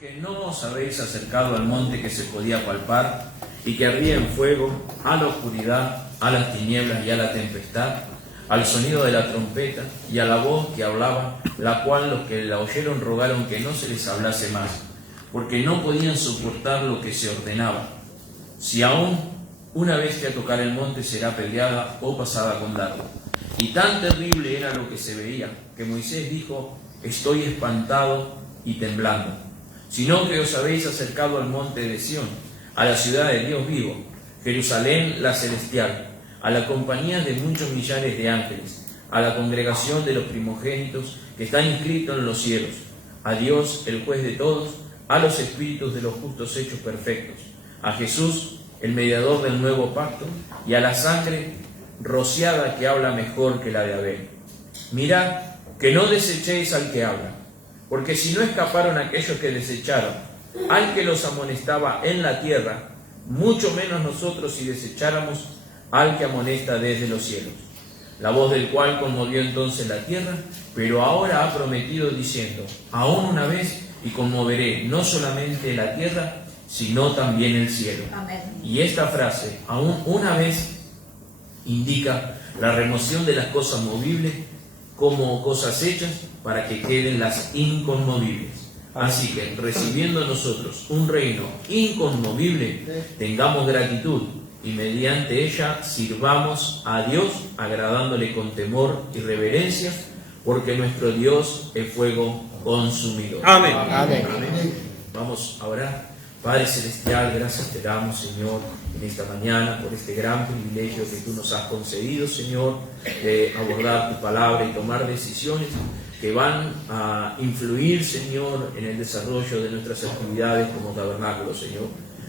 Porque no os habéis acercado al monte que se podía palpar y que ardía en fuego, a la oscuridad, a las tinieblas y a la tempestad, al sonido de la trompeta y a la voz que hablaba, la cual los que la oyeron rogaron que no se les hablase más, porque no podían soportar lo que se ordenaba. Si aún una bestia tocara el monte será peleada o pasada con dardo. Y tan terrible era lo que se veía, que Moisés dijo: estoy espantado y temblando. Sino que os habéis acercado al monte de Sión, a la ciudad de Dios vivo, Jerusalén la celestial, a la compañía de muchos millares de ángeles, a la congregación de los primogénitos que están inscritos en los cielos, a Dios, el juez de todos, a los espíritus de los justos hechos perfectos, a Jesús, el mediador del nuevo pacto, y a la sangre rociada que habla mejor que la de Abel. Mirad, que no desechéis al que habla, porque si no escaparon aquellos que desecharon al que los amonestaba en la tierra, mucho menos nosotros si desecháramos al que amonesta desde los cielos, la voz del cual conmovió entonces la tierra, pero ahora ha prometido diciendo: aún una vez y conmoveré no solamente la tierra, sino también el cielo. Amén. Y esta frase, aún una vez, indica la remoción de las cosas movibles como cosas hechas para que queden las inconmovibles. Así que, recibiendo nosotros un reino inconmovible, tengamos gratitud y mediante ella sirvamos a Dios, agradándole con temor y reverencia, porque nuestro Dios es fuego consumidor. Amén. Amén. Amén. Vamos a orar. Padre Celestial, gracias te damos, Señor, en esta mañana por este gran privilegio que tú nos has concedido, Señor, de abordar tu palabra y tomar decisiones que van a influir, Señor, en el desarrollo de nuestras actividades como tabernáculo, Señor.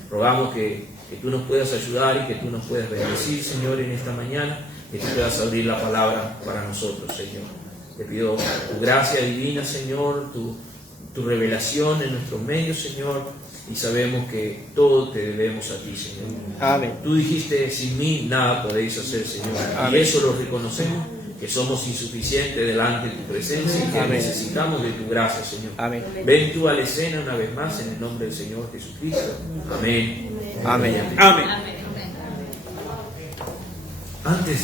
Rogamos que tú nos puedas ayudar y que tú nos puedas bendecir, Señor, en esta mañana, que tú puedas abrir la palabra para nosotros, Señor. Te pido tu gracia divina, Señor, tu revelación en nuestros medios, Señor, y sabemos que todo te debemos a ti, Señor. Amén. Tú dijiste: sin mí nada podéis hacer, Señor. Amén. Y eso lo reconocemos, que somos insuficientes delante de tu presencia y que Amén. Necesitamos de tu gracia, Señor. Amén. Ven tú a la escena una vez más en el nombre del Señor Jesucristo. Amén. Amén. Amén. Amén. Antes,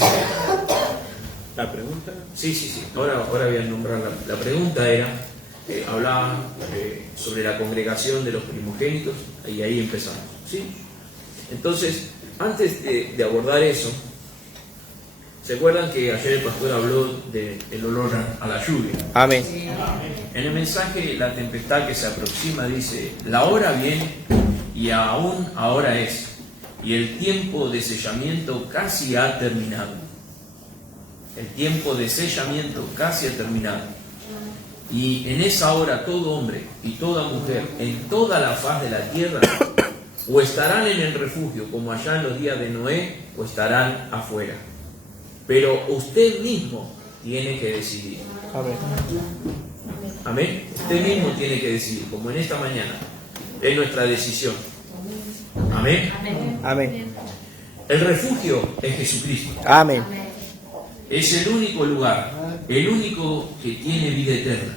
¿la pregunta? Sí. Ahora voy a nombrar la pregunta. Hablaba sobre la congregación de los primogénitos, y ahí empezamos, ¿sí? Entonces, antes de abordar eso, ¿se acuerdan que ayer el pastor habló del olor a la lluvia? Amén. En el mensaje, la tempestad que se aproxima dice: la hora viene y aún ahora es, y el tiempo de sellamiento casi ha terminado. El tiempo de sellamiento casi ha terminado. Y en esa hora todo hombre y toda mujer en toda la faz de la tierra o estarán en el refugio como allá en los días de Noé, o estarán afuera. Pero usted mismo tiene que decidir. Amén. Amén. Usted mismo tiene que decidir, como en esta mañana. Es nuestra decisión. Amén. Amén. El refugio es Jesucristo. Amén. Es el único lugar, el único que tiene vida eterna.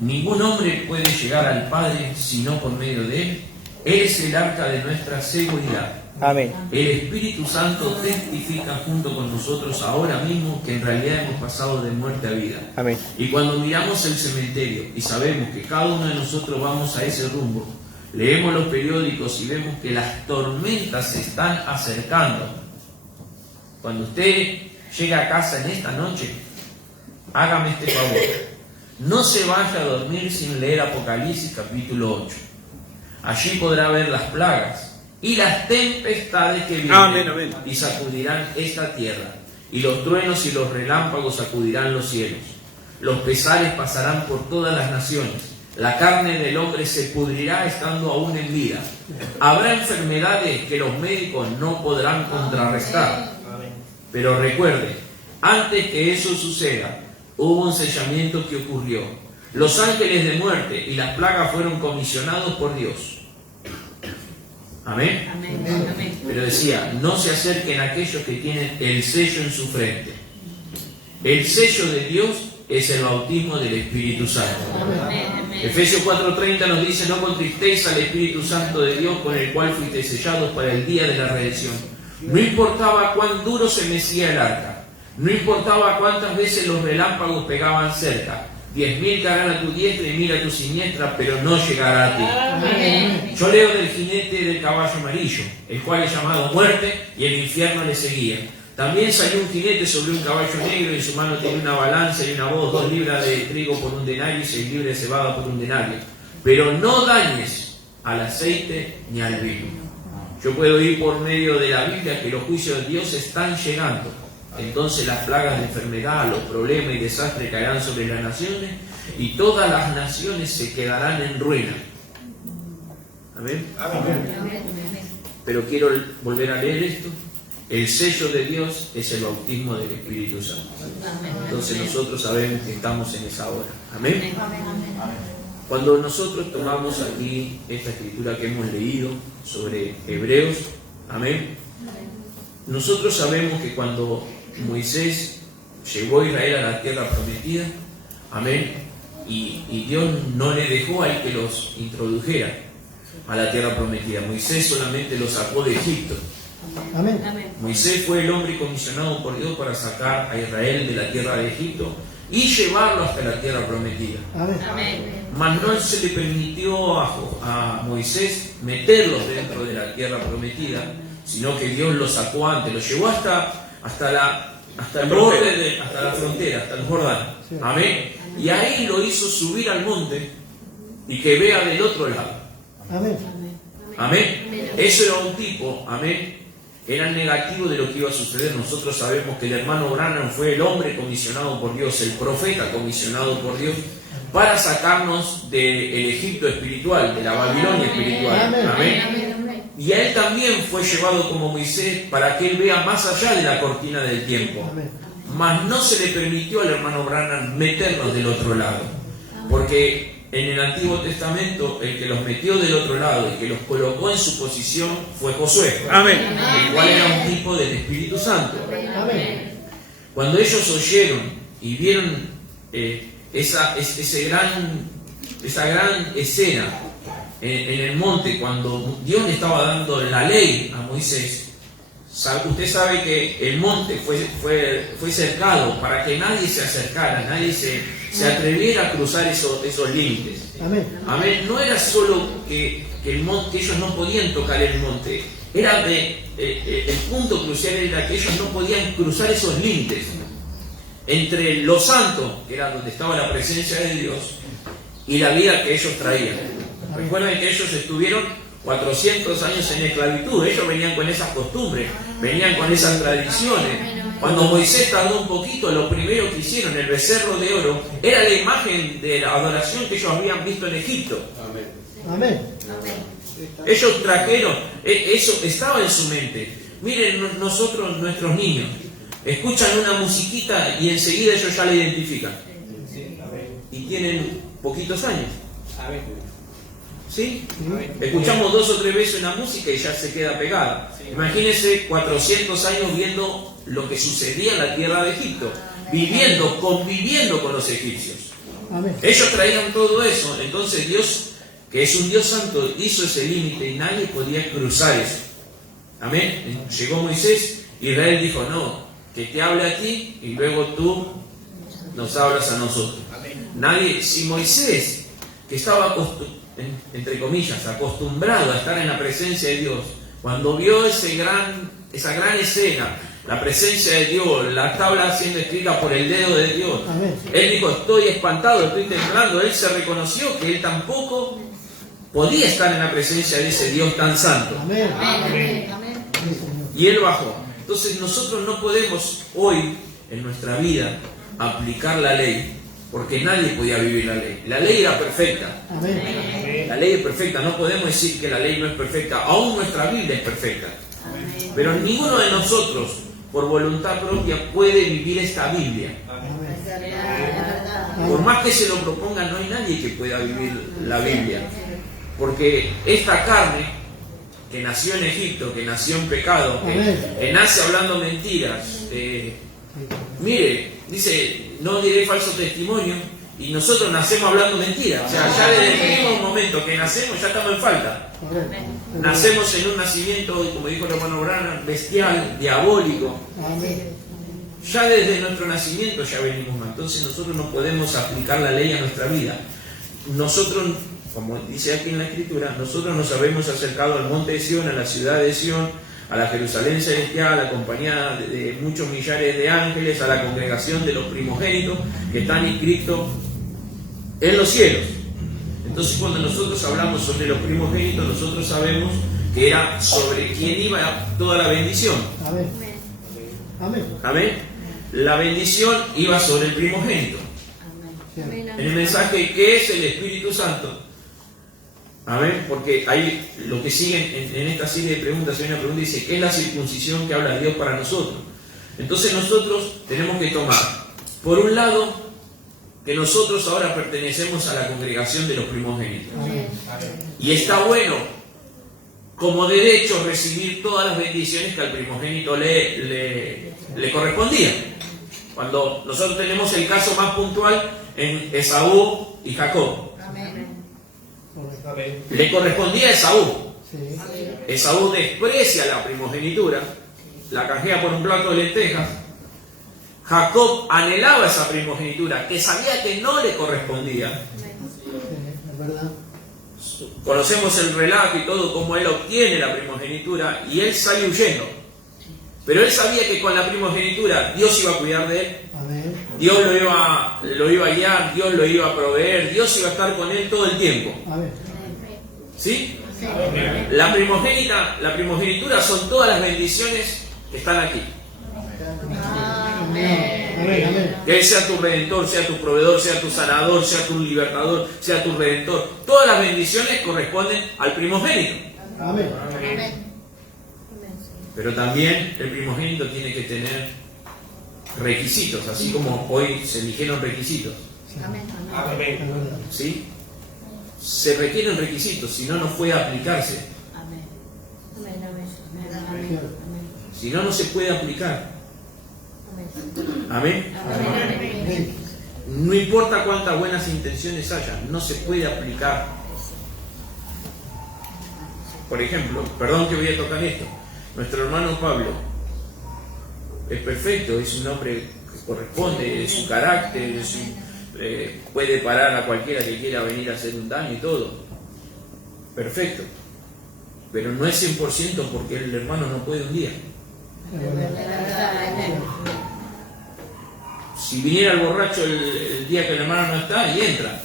Ningún hombre puede llegar al Padre sino por medio de Él. Él es el arca de nuestra seguridad. Amén. El Espíritu Santo testifica junto con nosotros ahora mismo que en realidad hemos pasado de muerte a vida. Amén. Y cuando miramos el cementerio y sabemos que cada uno de nosotros vamos a ese rumbo, leemos los periódicos y vemos que las tormentas se están acercando. Cuando usted llega a casa en esta noche, hágame este favor: no se vaya a dormir sin leer Apocalipsis capítulo 8. Allí podrá ver las plagas y las tempestades que vienen. Amén, amén. Y sacudirán esta tierra, y los truenos y los relámpagos sacudirán los cielos. Los pesares pasarán por todas las naciones. La carne del hombre se pudrirá estando aún en vida. Habrá enfermedades que los médicos no podrán contrarrestar. Pero recuerde, antes que eso suceda, hubo un sellamiento que ocurrió. Los ángeles de muerte y las plagas fueron comisionados por Dios. Amén. Amén. Pero decía: no se acerquen a aquellos que tienen el sello en su frente. El sello de Dios es el bautismo del Espíritu Santo. Efesios 4:30 nos dice: no contristéis al Espíritu Santo de Dios, con el cual fuisteis sellados para el día de la redención. No importaba cuán duro se mecía el arca, no importaba cuántas veces los relámpagos pegaban cerca, 10.000 caerán a tu diestra y 1.000 a tu siniestra, pero no llegará a ti. Amén. Yo leo del jinete del caballo amarillo, el cual es llamado Muerte, y el infierno le seguía. También salió un jinete sobre un caballo negro, y en su mano tenía una balanza y una voz: 2 libras de trigo por un denario y 6 libras de cebada por un denario. Pero no dañes al aceite ni al vino. Yo puedo ir por medio de la Biblia que los juicios de Dios están llegando. Entonces las plagas de enfermedad, los problemas y desastres caerán sobre las naciones, y todas las naciones se quedarán en ruina. Amén. Pero quiero volver a leer esto. El sello de Dios es el bautismo del Espíritu Santo. Entonces nosotros sabemos que estamos en esa hora. Amén. Cuando nosotros tomamos aquí esta escritura que hemos leído sobre Hebreos, amén, nosotros sabemos que cuando Moisés llevó a Israel a la tierra prometida, amén, y Dios no le dejó a él que los introdujera a la tierra prometida. Moisés solamente los sacó de Egipto. Amén. Moisés fue el hombre comisionado por Dios para sacar a Israel de la tierra de Egipto y llevarlo hasta la tierra prometida. Amén. Mas no se le permitió a Moisés meterlos dentro de la tierra prometida, sino que Dios los sacó antes, los llevó hasta el borde, hasta la frontera, hasta el Jordán. Sí. Amén. Y ahí lo hizo subir al monte y que vea del otro lado. Amén. Amén. Eso era un tipo, amén, era el negativo de lo que iba a suceder. Nosotros sabemos que el hermano Branham fue el hombre comisionado por Dios, el profeta comisionado por Dios, para sacarnos del Egipto espiritual, de la Babilonia espiritual. Amén. Y a él también fue llevado como Moisés para que él vea más allá de la cortina del tiempo. Mas no se le permitió al hermano Branham meternos del otro lado, porque en el Antiguo Testamento el que los metió del otro lado y que los colocó en su posición fue Josué. Amén. El cual era un tipo del Espíritu Santo. Amén. Cuando ellos oyeron y vieron esa gran escena en el monte, cuando Dios le estaba dando la ley a Moisés, usted sabe que el monte fue cercado para que nadie se acercara, nadie se atreviera a cruzar esos límites. Amén. Amén. No era solo que el monte, ellos no podían tocar el monte, era el punto crucial era que ellos no podían cruzar esos límites entre lo santo, que era donde estaba la presencia de Dios, y la vida que ellos traían. Recuerden que ellos estuvieron 400 años en esclavitud. Ellos venían con esas costumbres, venían con esas tradiciones. Cuando Moisés tardó un poquito, lo primero que hicieron, el becerro de oro, era la imagen de la adoración que ellos habían visto en Egipto. Amén. Ellos trajeron, eso estaba en su mente. Miren, nosotros, nuestros niños, escuchan una musiquita y enseguida ellos ya la identifican. Y tienen poquitos años. ¿Sí? Escuchamos 2 o 3 veces una música y ya se queda pegada. Imagínense 400 años viendo lo que sucedía en la tierra de Egipto, conviviendo con los egipcios. Amén. Ellos traían todo eso. Entonces Dios, que es un Dios santo, hizo ese límite y nadie podía cruzar eso. Amén. Llegó Moisés y Israel dijo: no, que te hable a ti y luego tú nos hablas a nosotros. Nadie, si Moisés, que estaba entre comillas, acostumbrado a estar en la presencia de Dios, cuando vio esa gran escena, la presencia de Dios, la tabla siendo escrita por el dedo de Dios, él dijo: estoy espantado, estoy temblando. Él se reconoció que él tampoco podía estar en la presencia de ese Dios tan santo. Amén. Amén. Y él bajó. Entonces nosotros no podemos hoy en nuestra vida aplicar la ley, porque nadie podía vivir la ley. La ley era perfecta. Amén. La ley es perfecta. No podemos decir que la ley no es perfecta. Aún nuestra Biblia es perfecta. Amén. Pero ninguno de nosotros, por voluntad propia, puede vivir esta Biblia. Amén. Por más que se lo proponga, no hay nadie que pueda vivir la Biblia. Porque esta carne, que nació en Egipto, que nació en pecado, que nace hablando mentiras, Mire, dice, no diré falso testimonio, y nosotros nacemos hablando mentiras. O sea, ya desde el mismo momento que nacemos ya estamos en falta. Nacemos en un nacimiento, como dijo el hermano Branham, bestial, diabólico. Ya desde nuestro nacimiento ya venimos mal. Entonces nosotros no podemos aplicar la ley a nuestra vida. Nosotros, como dice aquí en la Escritura, nosotros nos habemos acercado al monte de Sión, a la ciudad de Sión, a la Jerusalén celestial, acompañada de muchos millares de ángeles, a la congregación de los primogénitos que están inscritos en los cielos. Entonces, cuando nosotros hablamos sobre los primogénitos, nosotros sabemos que era sobre quien iba toda la bendición. Amén. Amén. Amén. La bendición iba sobre el primogénito. Amén. En el mensaje, ¿qué es el Espíritu Santo? Amén, porque hay lo que sigue en esta serie de preguntas, hay una pregunta que dice, ¿qué es la circuncisión que habla Dios para nosotros? Entonces nosotros tenemos que tomar, por un lado, que nosotros ahora pertenecemos a la congregación de los primogénitos. Amén. Y está bueno, como derecho, recibir todas las bendiciones que al primogénito le correspondían. Cuando nosotros tenemos el caso más puntual en Esaú y Jacob. Le correspondía a Esaú. Sí. Esaú desprecia la primogenitura, la canjea por un plato de lentejas. Jacob anhelaba esa primogenitura, que sabía que no le correspondía. Sí, es verdad. Conocemos el relato y todo, cómo él obtiene la primogenitura y él sale huyendo. Pero él sabía que con la primogenitura Dios iba a cuidar de él. Amén. Dios lo iba a guiar, Dios lo iba a proveer, Dios iba a estar con él todo el tiempo. Amén. ¿Sí? La primogenitura son todas las bendiciones que están aquí. Amén. Amén. Que Él sea tu redentor, sea tu proveedor, sea tu sanador, sea tu libertador, sea tu redentor. Todas las bendiciones corresponden al primogénito. Amén. Pero también el primogénito tiene que tener requisitos, así como hoy se eligieron requisitos. Es verdad. ¿Sí? Se requieren requisitos, si no, no puede aplicarse. Si no, no se puede aplicar. Amén. Amén. No importa cuántas buenas intenciones haya, no se puede aplicar. Por ejemplo, perdón que voy a tocar esto, nuestro hermano Pablo es perfecto, es un hombre que corresponde, es su carácter, puede parar a cualquiera que quiera venir a hacer un daño y todo. Perfecto. Pero no es 100% porque el hermano no puede un día. Es verdad. Si viniera el borracho el día que el hermano no está, y entra.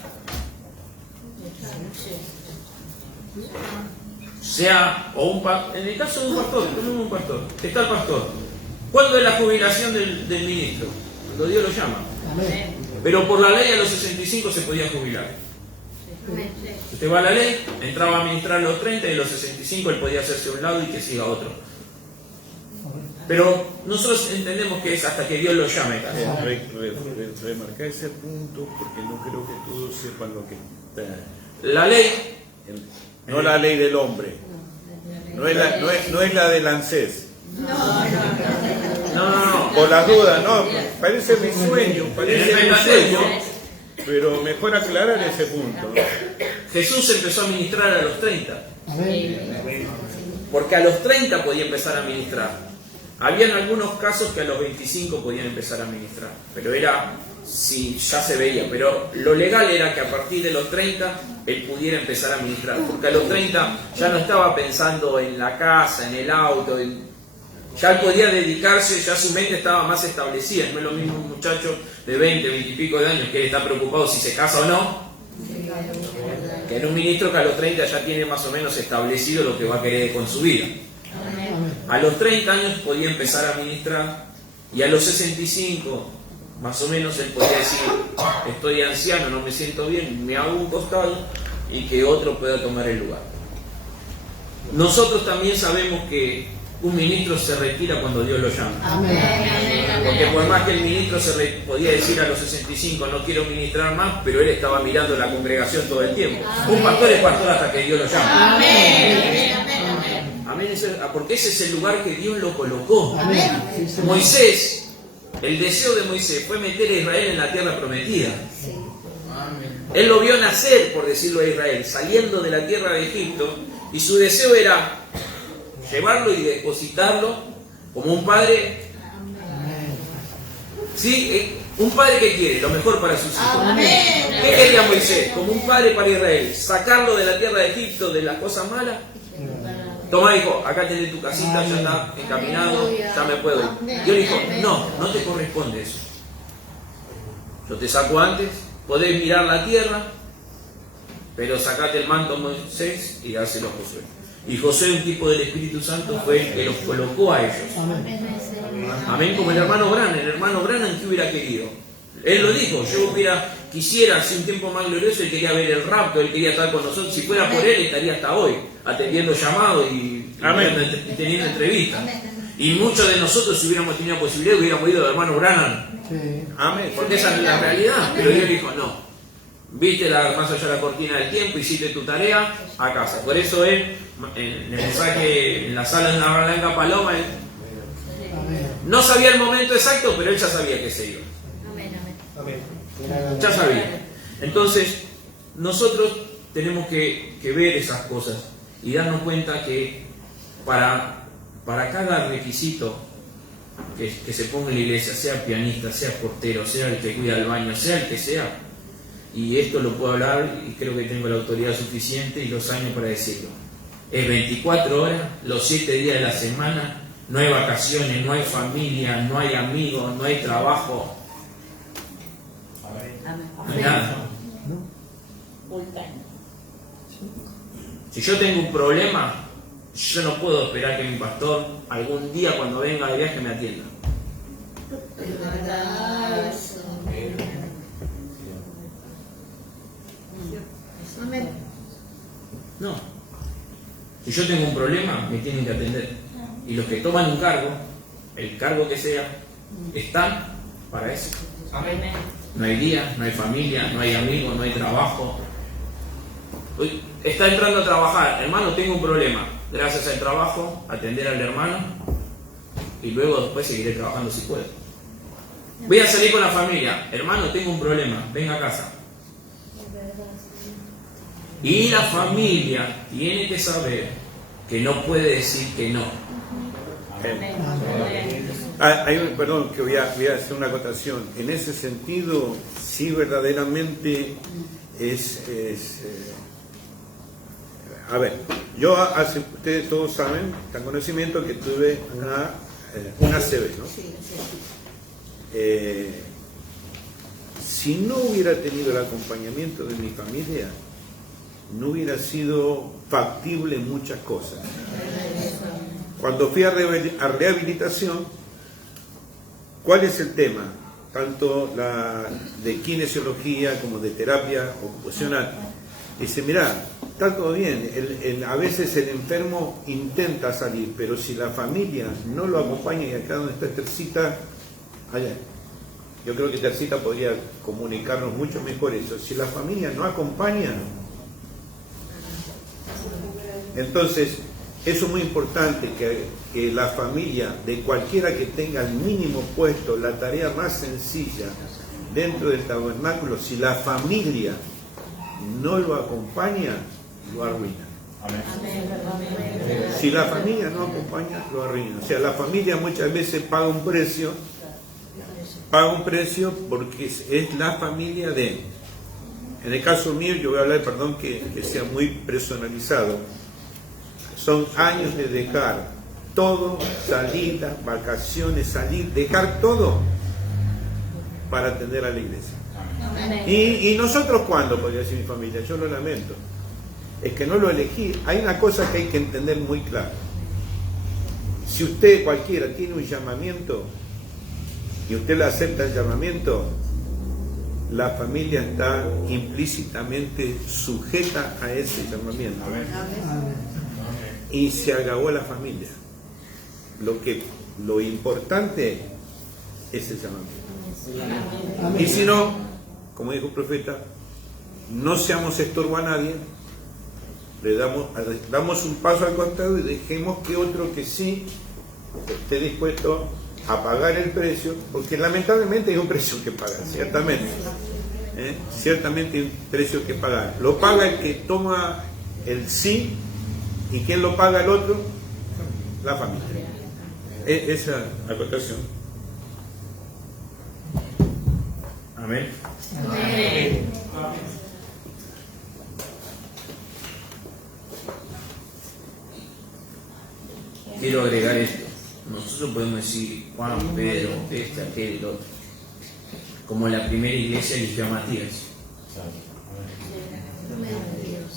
Sea, en el caso de un pastor, ponemos un pastor, está el pastor. ¿Cuándo es la jubilación del ministro? Cuando Dios lo llama. Amén. Pero por la ley a los 65 se podía jubilar. Usted va a la ley, entraba a ministrar a los 30 y a los 65 él podía hacerse a un lado y que siga otro. Pero nosotros entendemos que es hasta que Dios lo llame también. Remarcar ese punto porque no creo que todos sepan lo que está. La ley, No la ley del hombre. No es la del ANSES. no. Por las dudas, no. Parece mi sueño. Pero mejor aclarar ese punto. Jesús empezó a ministrar a los 30. Amén. Porque a los 30 podía empezar a ministrar. Habían algunos casos que a los 25 podían empezar a ministrar. Pero era, sí, ya se veía. Pero lo legal era que a partir de los 30 él pudiera empezar a ministrar. Porque a los 30 ya no estaba pensando en la casa, en el auto. Ya él podía dedicarse, ya su mente estaba más establecida. No es lo mismo un muchacho de 20, 20 y pico de años que él está preocupado si se casa o no. Que en un ministro que a los 30 ya tiene más o menos establecido lo que va a querer con su vida. A los 30 años podía empezar a ministrar y a los 65 más o menos él podía decir, estoy anciano, no me siento bien, me hago un costado y que otro pueda tomar el lugar. Nosotros también sabemos que un ministro se retira cuando Dios lo llama. Porque por más que el ministro podía decir a los 65 no quiero ministrar más, pero él estaba mirando la congregación todo el tiempo. Un pastor es pastor hasta que Dios lo llama. Amén, porque ese es el lugar que Dios lo colocó. Amén. Moisés El deseo de Moisés fue meter a Israel en la tierra prometida. Sí. Él lo vio nacer, por decirlo a Israel, saliendo de la tierra de Egipto, y su deseo era llevarlo y depositarlo como un padre. Sí, un padre que quiere lo mejor para sus hijos. Amén. ¿Qué quería Moisés? Como un padre para Israel, sacarlo de la tierra de Egipto, de las cosas malas. Toma, hijo, acá tenés tu casita, ya está encaminado, ya me puedo ir. Y él dijo, no, no te corresponde eso. Yo te saco antes, podés mirar la tierra, pero sacate el manto a Moisés y dáselo a Josué. Y Josué, un tipo del Espíritu Santo, fue el que los colocó a ellos. Amén, como el hermano Branham, ¿qué hubiera querido? Él lo dijo, yo quisiera hacer un tiempo más glorioso, él quería ver el rapto, él quería estar con nosotros, si fuera por él estaría hasta hoy, atendiendo llamados y teniendo entrevistas. Y muchos de nosotros, si hubiéramos tenido posibilidad, hubiéramos ido al hermano Branham. Amén. Porque esa es la realidad. Pero Dios dijo, no. Viste más allá de la cortina del tiempo, hiciste tu tarea, a casa. Por eso él, en el mensaje, en la sala de una blanca paloma, él no sabía el momento exacto, pero él ya sabía que se iba. Ya sabía. Entonces, nosotros tenemos que ver esas cosas y darnos cuenta que para cada requisito que se ponga en la iglesia, sea pianista, sea portero, sea el que cuida el baño, sea el que sea, y esto lo puedo hablar y creo que tengo la autoridad suficiente y los años para decirlo, es 24 horas, los 7 días de la semana, no hay vacaciones, no hay familia, no hay amigos, no hay trabajo, no hay nada. Si yo tengo un problema, yo no puedo esperar que mi pastor algún día cuando venga de viaje me atienda. No. Si yo tengo un problema, me tienen que atender. Y los que toman un cargo, el cargo que sea, están para eso. No hay día, no hay familia, no hay amigos, no hay trabajo. Está entrando a trabajar, hermano, tengo un problema. Gracias al trabajo, atender al hermano y luego después seguiré trabajando si puedo. Voy a salir con la familia, hermano, tengo un problema, venga a casa. Y la familia tiene que saber que no puede decir que no. Perdón, que voy a hacer una acotación. En ese sentido, sí verdaderamente a ver, ustedes todos saben, tan conocimiento que tuve una CB, ¿no? Si no hubiera tenido el acompañamiento de mi familia, no hubiera sido factible muchas cosas. Cuando fui a rehabilitación, ¿cuál es el tema? Tanto de kinesiología como de terapia ocupacional. Dice, mirá, está todo bien, a veces el enfermo intenta salir, pero si la familia no lo acompaña, y acá donde está Tercita, allá, yo creo que Tercita podría comunicarnos mucho mejor eso, si la familia no acompaña, entonces eso es muy importante, que la familia, de cualquiera que tenga el mínimo puesto, la tarea más sencilla dentro del tabernáculo, si la familia no lo acompaña, lo arruina. Si la familia no acompaña, lo arruina. O sea, la familia muchas veces paga un precio porque es la familia de... En el caso mío, yo voy a hablar, perdón que sea muy personalizado, son años de dejar todo, salidas, vacaciones, dejar todo para atender a la iglesia. ¿Y nosotros cuándo? Podría decir mi familia, yo lo lamento. Es que no lo elegí. Hay una cosa que hay que entender muy claro. Si usted cualquiera tiene un llamamiento y usted le acepta el llamamiento, la familia está implícitamente sujeta a ese llamamiento. Y se acabó la familia. Lo importante es el llamamiento. Y si no, como dijo el profeta, no seamos estorbo a nadie, le damos un paso al costado y dejemos que otro que sí esté dispuesto a pagar el precio, porque lamentablemente hay un precio que pagar, ciertamente. Ciertamente hay un precio que pagar. Lo paga el que toma el sí, y ¿quién lo paga el otro? La familia. Esa acotación. Amén. Amén. Quiero agregar esto. Nosotros podemos decir Juan, Pedro, este, aquel, el otro. Como la primera iglesia eligió a Matías.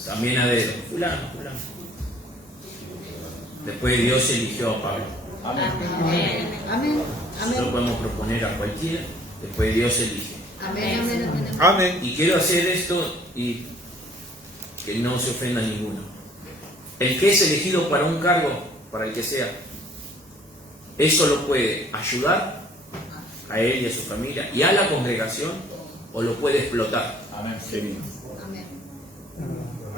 También a Dedo. Fulano. Después Dios eligió a Pablo. Amén. Amén. Nosotros podemos proponer a cualquiera. Después Dios elige. Amén. Amén. Y quiero hacer esto y que no se ofenda a ninguno. El que es elegido para un cargo, para el que sea, eso lo puede ayudar a él y a su familia y a la congregación, o lo puede explotar. Amén.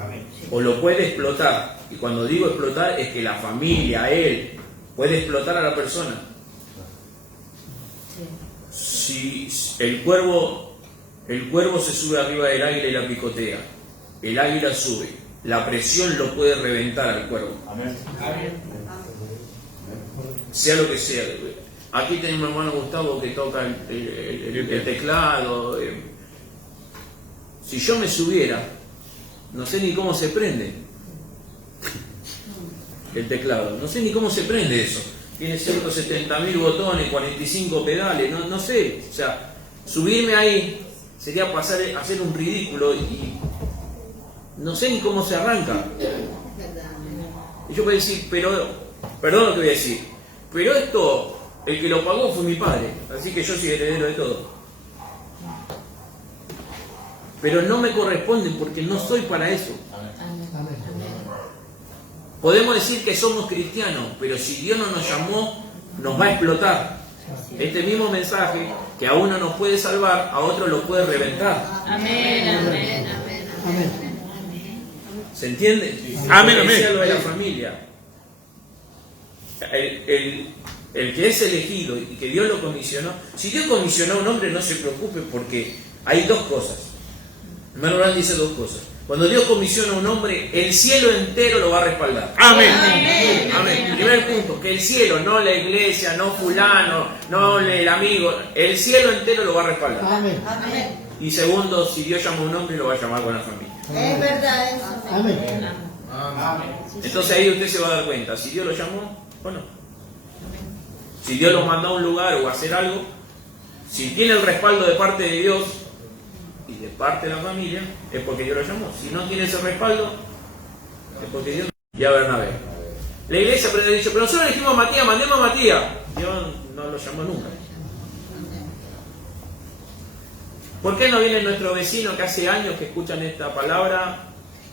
Amén. O lo puede explotar. Y cuando digo explotar es que la familia, él, puede explotar a la persona. Si el cuervo se sube arriba del águila y la picotea, el águila sube, la presión lo puede reventar al cuervo. Amén. Sea lo que sea. Aquí tenemos mi hermano Gustavo que toca el teclado. Si yo me subiera, no sé ni cómo se prende el teclado, no sé ni cómo se prende eso. Tiene 170.000 botones, 45 pedales, no sé. O sea, subirme ahí sería hacer un ridículo y no sé ni cómo se arranca. Y yo voy a decir, perdón lo que voy a decir, pero esto, el que lo pagó fue mi padre, así que yo soy heredero de todo. Pero no me corresponde porque no soy para eso. Podemos decir que somos cristianos, pero si Dios no nos llamó, nos va a explotar. Este mismo mensaje, que a uno nos puede salvar, a otro lo puede reventar. Amén. ¿Se entiende? Amén, Como decía amén. lo de la familia. El que es elegido y que Dios lo comisionó, si Dios comisionó a un hombre, no se preocupe, porque hay dos cosas. Hermano Orán dice dos cosas. Cuando Dios comisiona a un hombre, el cielo entero lo va a respaldar. Amén. Amén. Primer punto, que el cielo, no la iglesia, no fulano, no el amigo, el cielo entero lo va a respaldar. Amén. Y segundo, si Dios llama a un hombre, lo va a llamar con la familia. Es verdad eso. Amén. Entonces ahí usted se va a dar cuenta, si Dios lo llamó o no. Si Dios lo mandó a un lugar o a hacer algo, si tiene el respaldo de parte de Dios y de parte de la familia, es porque Dios lo llamó. Si no tiene ese respaldo, es porque Dios no. Y a Bernabé. La iglesia ha dicho, pero nosotros elegimos a Matías, mandemos a Matías. Dios no lo llamó nunca. ¿Por qué no viene nuestro vecino que hace años que escuchan esta palabra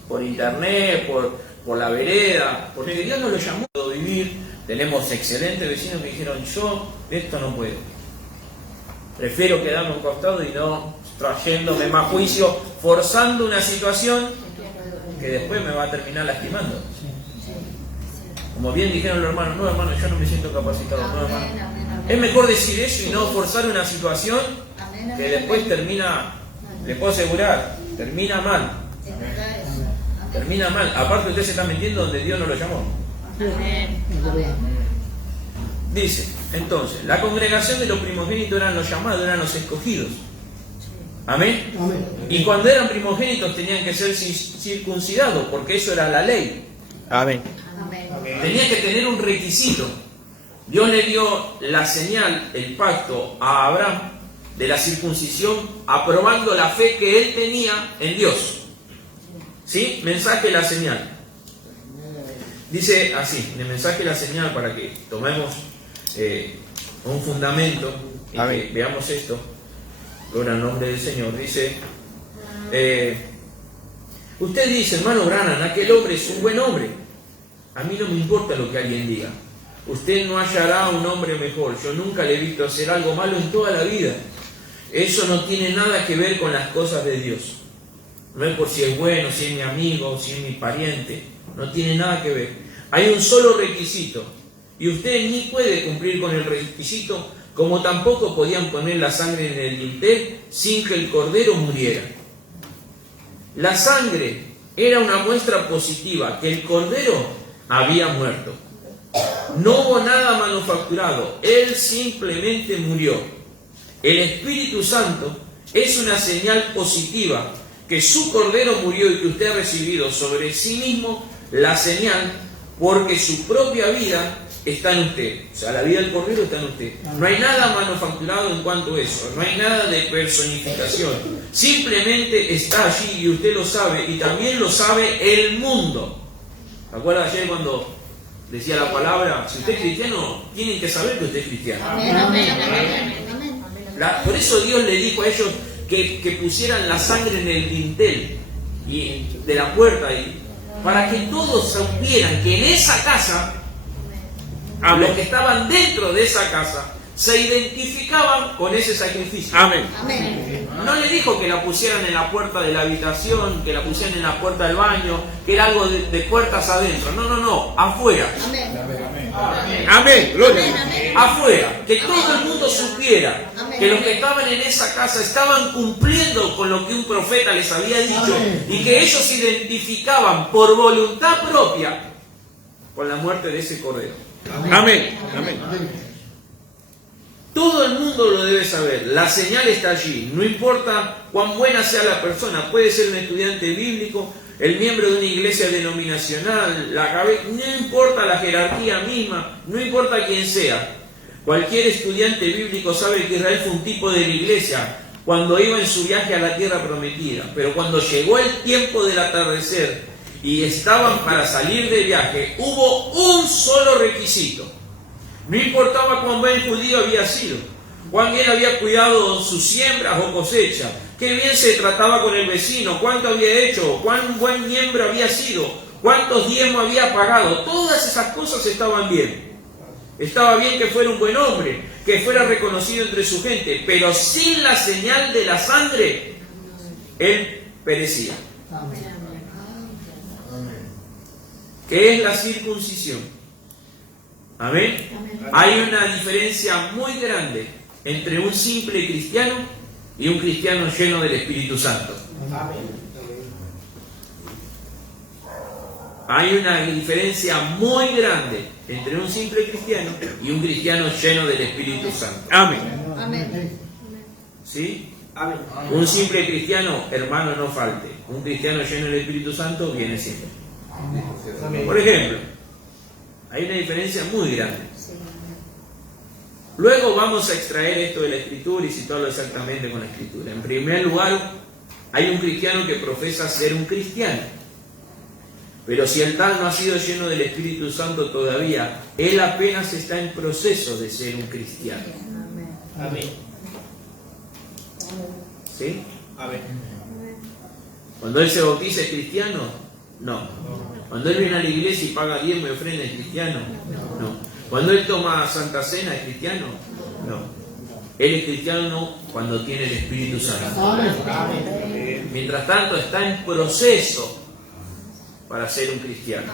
por internet, por la vereda? Porque Dios no lo llamó a vivir. Tenemos excelentes vecinos que dijeron, yo de esto no puedo. Prefiero quedarme a un costado y no trayéndome más juicio, forzando una situación que después me va a terminar lastimando. Como bien dijeron los hermanos, no hermano, yo no me siento capacitado, no hermano. Es mejor decir eso y no forzar una situación que después termina, les puedo asegurar, termina mal. Termina mal. Aparte usted se está metiendo donde Dios no lo llamó. Dice, entonces, la congregación de los primogénitos eran los llamados, eran los escogidos. Amén. Y cuando eran primogénitos tenían que ser circuncidados, porque eso era la ley. Amén. Tenía que tener un requisito. Dios le dio la señal, el pacto a Abraham de la circuncisión, aprobando la fe que él tenía en Dios. ¿Sí? Mensaje, la señal. Dice así, en el mensaje, la señal, para que tomemos un fundamento y que veamos esto. Gloria al nombre del Señor. Dice, usted dice, hermano Branham, aquel hombre es un buen hombre. A mí no me importa lo que alguien diga. Usted no hallará un hombre mejor. Yo nunca le he visto hacer algo malo en toda la vida. Eso no tiene nada que ver con las cosas de Dios. No es por si es bueno, si es mi amigo, si es mi pariente. No tiene nada que ver. Hay un solo requisito. y usted ni puede cumplir con el requisito, como tampoco podían poner la sangre en el dintel sin que el cordero muriera. La sangre era una muestra positiva que el cordero había muerto. No hubo nada manufacturado, él simplemente murió. El Espíritu Santo es una señal positiva que su cordero murió y que usted ha recibido sobre sí mismo la señal, porque su propia vida está en usted. O sea, la vida del cordero está en usted. No hay nada manufacturado en cuanto a eso, no hay nada de personificación. Simplemente está allí y usted lo sabe, y también lo sabe el mundo. ¿Se acuerda ayer cuando decía la palabra? Si usted es cristiano, tienen que saber que usted es cristiano. Amén, amén, amén, amén. Por eso Dios le dijo a ellos que pusieran la sangre en el dintel de la puerta, para que todos supieran que en esa casa, los que estaban dentro de esa casa, se identificaban con ese sacrificio. Amén. Amén. No le dijo que la pusieran en la puerta de la habitación, que la pusieran en la puerta del baño, que era algo de puertas adentro. No, afuera. Amén. Amén. Gloria. Amén, amén. Afuera, que todo el mundo supiera Amén. que los que estaban en esa casa estaban cumpliendo con lo que un profeta les había dicho, y que ellos se identificaban por voluntad propia con la muerte de ese cordero. Amén. Amén. Todo el mundo lo debe saber, la señal está allí, no importa cuán buena sea la persona, puede ser un estudiante bíblico, el miembro de una iglesia denominacional, no importa la jerarquía misma, no importa quién sea. Cualquier estudiante bíblico sabe que Israel fue un tipo de la iglesia cuando iba en su viaje a la tierra prometida, pero cuando llegó el tiempo del atardecer y estaban para salir de viaje, hubo un solo requisito. No importaba cuán buen judío había sido, cuán bien había cuidado sus siembras o cosecha, qué bien se trataba con el vecino, cuánto había hecho, cuán buen miembro había sido, cuántos diezmos había pagado. Todas esas cosas estaban bien. Estaba bien que fuera un buen hombre, que fuera reconocido entre su gente, pero sin la señal de la sangre, él perecía. ¿Qué es la circuncisión? Amén. Hay una diferencia muy grande entre un simple cristiano y un cristiano lleno del Espíritu Santo. Hay una diferencia muy grande entre un simple cristiano y un cristiano lleno del Espíritu Santo. Amén. Amén. ¿Sí? Un simple cristiano, hermano, no falte. Un cristiano lleno del Espíritu Santo viene siempre. Por ejemplo, hay una diferencia muy grande. Luego vamos a extraer esto de la Escritura y situarlo exactamente con la Escritura. En primer lugar, hay un cristiano que profesa ser un cristiano. Pero si el tal no ha sido lleno del Espíritu Santo todavía, él apenas está en proceso de ser un cristiano. Amén. ¿Sí? Amén. Cuando él se bautiza, ¿es cristiano? No. Cuando él viene a la iglesia y paga diezmo y ofrenda, ¿es cristiano? No. Cuando él toma Santa Cena, ¿es cristiano? No. Él es cristiano cuando tiene el Espíritu Santo. Mientras tanto, está en proceso para ser un cristiano.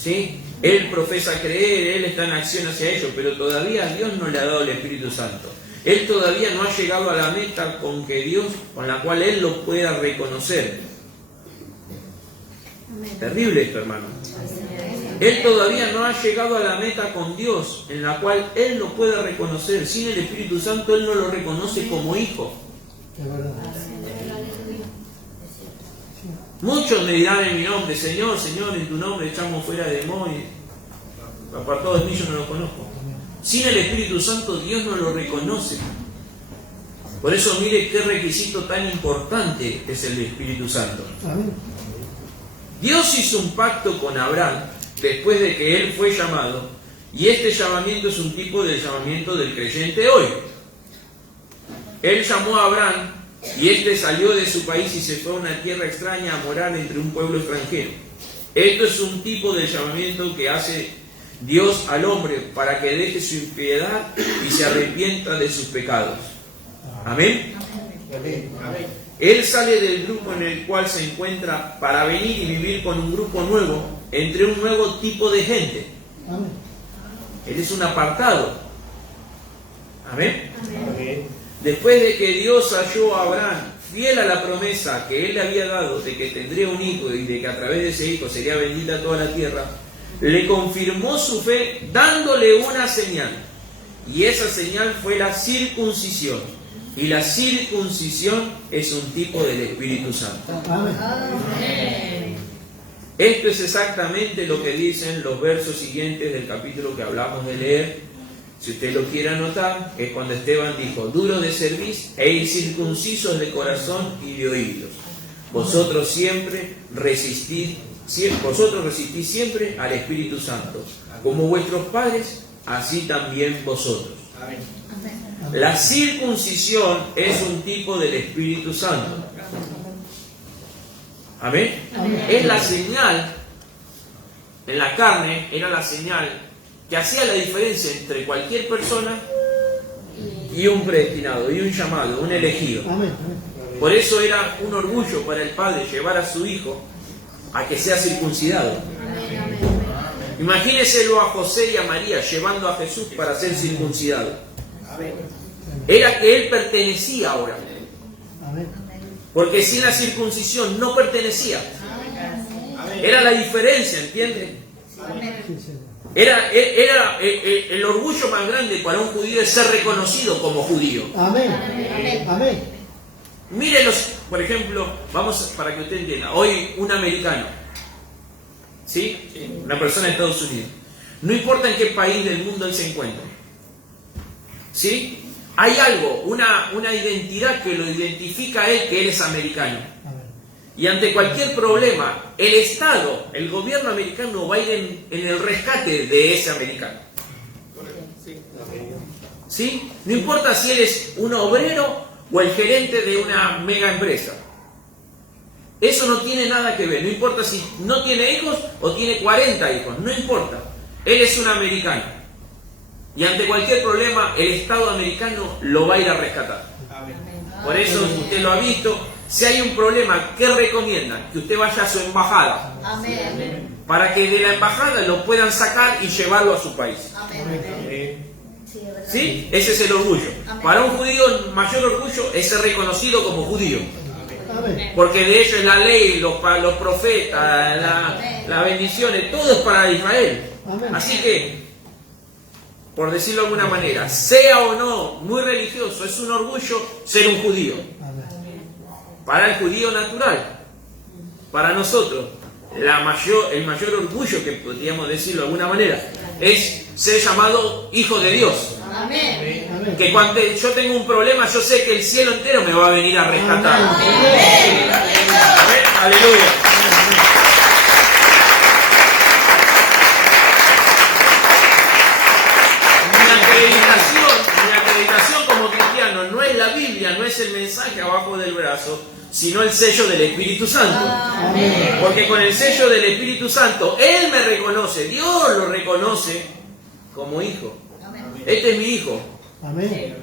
¿Sí? Él profesa creer, él está en acción hacia ello, pero todavía Dios no le ha dado el Espíritu Santo. Él todavía no ha llegado a la meta con la cual él lo pueda reconocer. Terrible esto, hermano. Él todavía no ha llegado a la meta con Dios, en la cual él lo pueda reconocer. Sin el Espíritu Santo, él no lo reconoce como hijo. Muchos me dirán en mi nombre: Señor, Señor, en tu nombre echamos fuera demonios. Apartado de mí, yo no lo conozco. Sin el Espíritu Santo, Dios no lo reconoce. Por eso mire qué requisito tan importante es el Espíritu Santo. Dios hizo un pacto con Abraham después de que él fue llamado, y este llamamiento es un tipo del llamamiento del creyente hoy. Él llamó a Abraham y éste salió de su país y se fue a una tierra extraña a morar entre un pueblo extranjero. Esto es un tipo de llamamiento que hace Dios al hombre para que deje su impiedad y se arrepienta de sus pecados. Amén. Él sale del grupo en el cual se encuentra para venir y vivir con un grupo nuevo, entre un nuevo tipo de gente. Él es un apartado. Amén. Amén. Después de que Dios halló a Abraham fiel a la promesa que Él le había dado de que tendría un hijo y de que a través de ese hijo sería bendita toda la tierra, le confirmó su fe dándole una señal. Y esa señal fue la circuncisión. Y la circuncisión es un tipo del Espíritu Santo. Amén. Esto es exactamente lo que dicen los versos siguientes del capítulo que hablamos de leer. Si usted lo quiere anotar, es cuando Esteban dijo: duros de cerviz e incircuncisos de corazón y de oídos. Vosotros resistís siempre al Espíritu Santo. Como vuestros padres, así también vosotros. Amén. La circuncisión es un tipo del Espíritu Santo. Amén. Es la señal, en la carne, era la señal que hacía la diferencia entre cualquier persona y un predestinado, y un llamado, un elegido. Amén. Por eso era un orgullo para el padre llevar a su hijo a que sea circuncidado. Imagíneselo a José y a María llevando a Jesús para ser circuncidado. Era que él pertenecía ahora. Amén. Porque sin la circuncisión no pertenecía. Era la diferencia, ¿entiendes? Sí, sí. Era el orgullo más grande para un judío es ser reconocido como judío. Amén. Amén. Mírelos, por ejemplo, vamos para que usted entienda. Hoy un americano, ¿sí? Una persona de Estados Unidos. No importa en qué país del mundo él se encuentre, ¿sí? Hay algo, una identidad que lo identifica a él, que él es americano. Amén. Y ante cualquier problema, el Estado, el gobierno americano va a ir en el rescate de ese americano. ¿Sí? No importa si él es un obrero o el gerente de una mega empresa. Eso no tiene nada que ver. No importa si no tiene hijos o tiene 40 hijos. No importa. Él es un americano. Y ante cualquier problema, el Estado americano lo va a ir a rescatar. Por eso usted lo ha visto. Si hay un problema, ¿qué recomiendan? Que usted vaya a su embajada. Para que de la embajada lo puedan sacar y llevarlo a su país. ¿Sí? Ese es el orgullo. Para un judío, el mayor orgullo es ser reconocido como judío. Amén. Porque de ellos es la ley, los profetas, las bendiciones, todo es para Israel. Amén. Así que, por decirlo de alguna manera, sea o no muy religioso, es un orgullo ser un judío. Amén. Para el judío natural, para nosotros, el mayor orgullo, que podríamos decirlo de alguna manera, es ser llamado hijo de Dios. Amén. Que cuando yo tengo un problema, yo sé que el cielo entero me va a venir a rescatar. Amén. Amén. Aleluya. Mi acreditación como cristiano no es la Biblia, no es el mensaje abajo del brazo, sino el sello del Espíritu Santo. Amén. Porque con el sello del Espíritu Santo, Él me reconoce, Dios lo reconoce como hijo. Este es mi hijo. Amén.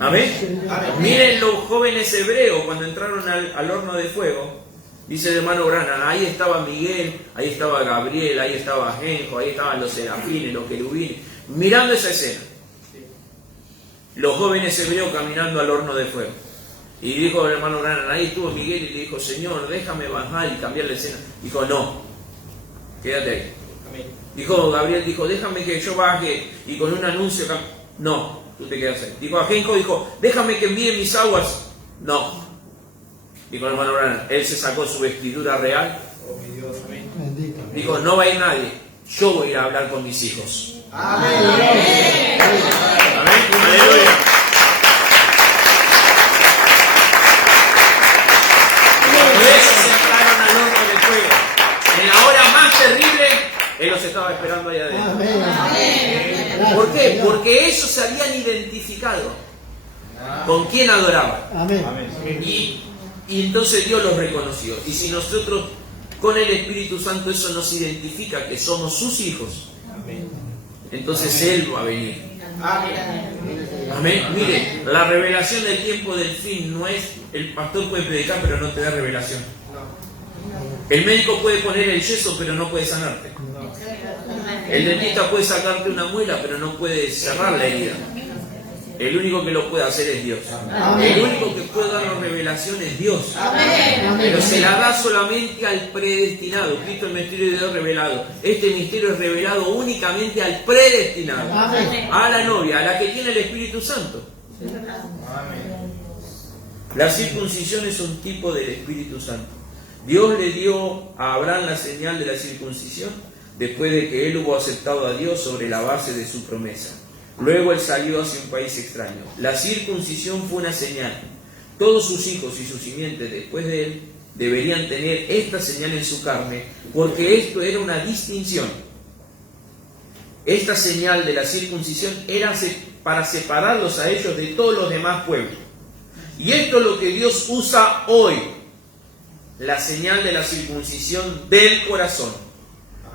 Amén. Miren los jóvenes hebreos cuando entraron al horno de fuego. Dice el hermano Branham, ahí estaba Miguel, ahí estaba Gabriel, ahí estaba Genjo, ahí estaban los serafines, los querubines, mirando esa escena. Los jóvenes hebreos caminando al horno de fuego. Y dijo el hermano Branham, ahí estuvo Miguel y le dijo, Señor, déjame bajar y cambiar la escena. Dijo, no, quédate ahí. Dijo Gabriel, déjame que yo baje y con un anuncio, no, tú te quedas ahí. Dijo a Genjo, déjame que envíe mis aguas. No. Dijo el hermano Branham, él se sacó su vestidura real. Bendito. Dijo, no va a ir nadie, yo voy a ir a hablar con mis hijos. Amén. Amén. Aleluya. Por eso se entraron al horno de fuego. En la hora más terrible, Él los estaba esperando allá adentro. Amén. Gracias, ¿Por qué? Señor. Porque ellos se habían identificado con quién adoraban. Amén. Y entonces Dios los reconoció. Y si nosotros con el Espíritu Santo eso nos identifica que somos sus hijos, entonces Él va a venir. Amén. Mire, la revelación del tiempo del fin no es el pastor puede predicar pero no te da revelación. El médico puede poner el yeso pero no puede sanarte. El dentista puede sacarte una muela, pero no puede cerrar la herida. El único que lo puede hacer es Dios. El único que puede darnos revelación es Dios. Pero se la da solamente al predestinado. Cristo es el misterio de Dios revelado. Este misterio es revelado únicamente al predestinado. A la novia, a la que tiene el Espíritu Santo. La circuncisión es un tipo del Espíritu Santo. Dios le dio a Abraham la señal de la circuncisión después de que él hubo aceptado a Dios sobre la base de su promesa. Luego él salió hacia un país extraño. La circuncisión fue una señal. Todos sus hijos y sus simientes después de él deberían tener esta señal en su carne, porque esto era una distinción. Esta señal de la circuncisión era para separarlos a ellos de todos los demás pueblos. Y esto es lo que Dios usa hoy, la señal de la circuncisión del corazón.